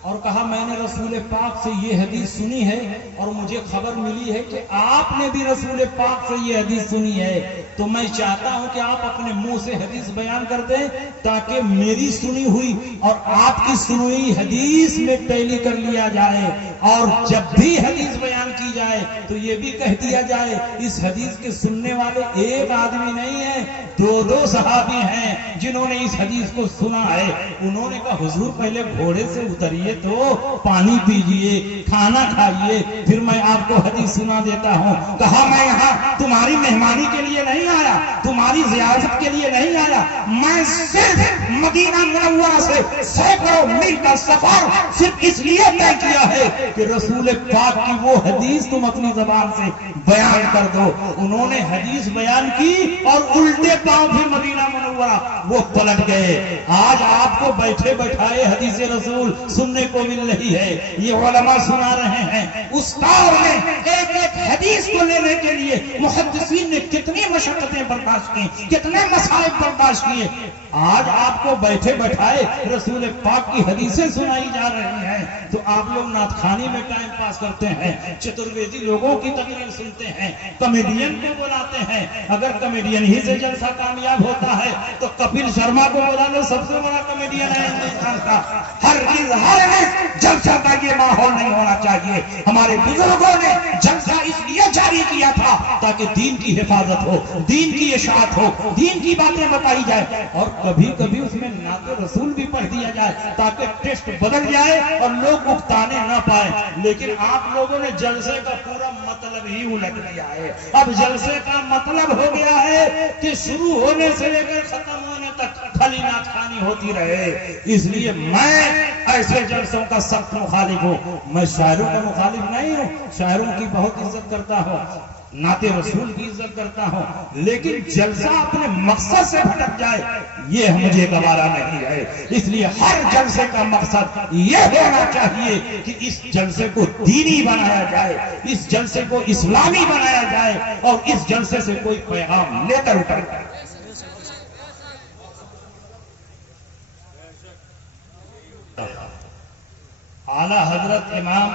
اور کہا میں نے رسول پاک سے یہ حدیث سنی ہے اور مجھے خبر ملی ہے کہ آپ نے بھی رسول پاک سے یہ حدیث سنی ہے، تو میں چاہتا ہوں کہ آپ اپنے منہ سے حدیث بیان کر دیں تاکہ میری سنی ہوئی اور آپ کی سنی ہوئی حدیث میں ٹیلی کر لیا جائے، اور جب بھی حدیث بیان کی جائے تو یہ بھی کہہ دیا جائے اس حدیث کے سننے والے ایک آدمی نہیں ہے، دو صحابی ہیں جنہوں نے اس حدیث کو سنا ہے۔ انہوں نے کہا حضور پہلے گھوڑے سے اتریے تو پانی پیجئے، کھانا کھائیے، پھر میں آپ کو حدیث سنا دیتا ہوں۔ کہا میں یہاں تمہاری مہمانی کے لیے نہیں آیا، تمہاری زیارت کے لیے نہیں آیا، میں صرف مدینہ منورہ سے سینکڑوں میل کا سفر صرف اس لیے طے کیا ہے کہ رسول پاک کی وہ حدیث تم اپنی زبان سے بیان کر دو۔ انہوں نے حدیث بیان کی اور الٹے پاؤں بھی مدینہ منورہ وہ پلٹ گئے۔ آج آپ کو بیٹھے بٹھائے حدیث رسول سننے کو مل رہی ہے، یہ علماء سنا رہے ہیں۔ استاد نے ایک ایک حدیث کو لینے کے لیے محدثین نے کتنی مشقتیں برداشت کی، کتنے مصائب برداشت کیے۔ آج آپ کو بیٹھے بٹھائے رسول پاک کی حدیثیں سنائی جا رہی ہیں تو آپ لوگ نعت خوانی میں ٹائم پاس کرتے ہیں، چترویدی لوگوں کی تقریر سنتے ہیں، کمیڈین کو بلاتے ہیں۔ اگر کمیڈین ہی سے جلسہ کامیاب ہوتا ہے تو کپل شرما کو بلا لو، سب سے بڑا کمیڈین ہے ہندوستان کا۔ ہر جلسہ کا یہ ماحول نہیں ہونا چاہیے۔ ہمارے بزرگوں نے جلسہ اس لیے جاری کیا تھا تاکہ دین کی حفاظت ہو، دین کی اشاعت ہو، دین کی باتیں بتائی جائے، اور کبھی کبھی اس میں نعت رسول بھی پڑھ دیا جائے تاکہ ٹیسٹ بدل جائے اور لوگ اکتانے نہ پائے۔ لیکن آپ لوگوں نے جلسے کا پورا مطلب ہی الٹ دیا ہے۔ اب جلسے کا مطلب ہو گیا ہے کہ شروع ہونے سے لے کر ختم ہونے تک خالی نعت خوانی ہوتی رہے۔ اس لیے میں ایسے جلسوں کا سخت مخالف ہوں۔ میں شاعروں کا مخالف نہیں ہوں، شاعروں کی بہت عزت کرتا ہوں، نعت رسول کی عزت کرتا ہوں، لیکن جلسہ اپنے مقصد سے بھٹک جائے یہ مجھے گوارا نہیں ہے۔ اس لیے ہر جلسے کا مقصد یہ ہونا چاہیے کہ اس جلسے کو دینی بنایا جائے، اس جلسے کو اسلامی بنایا جائے اور اس جلسے سے کوئی پیغام لے کر اتر جائے۔ اعلیٰ حضرت امام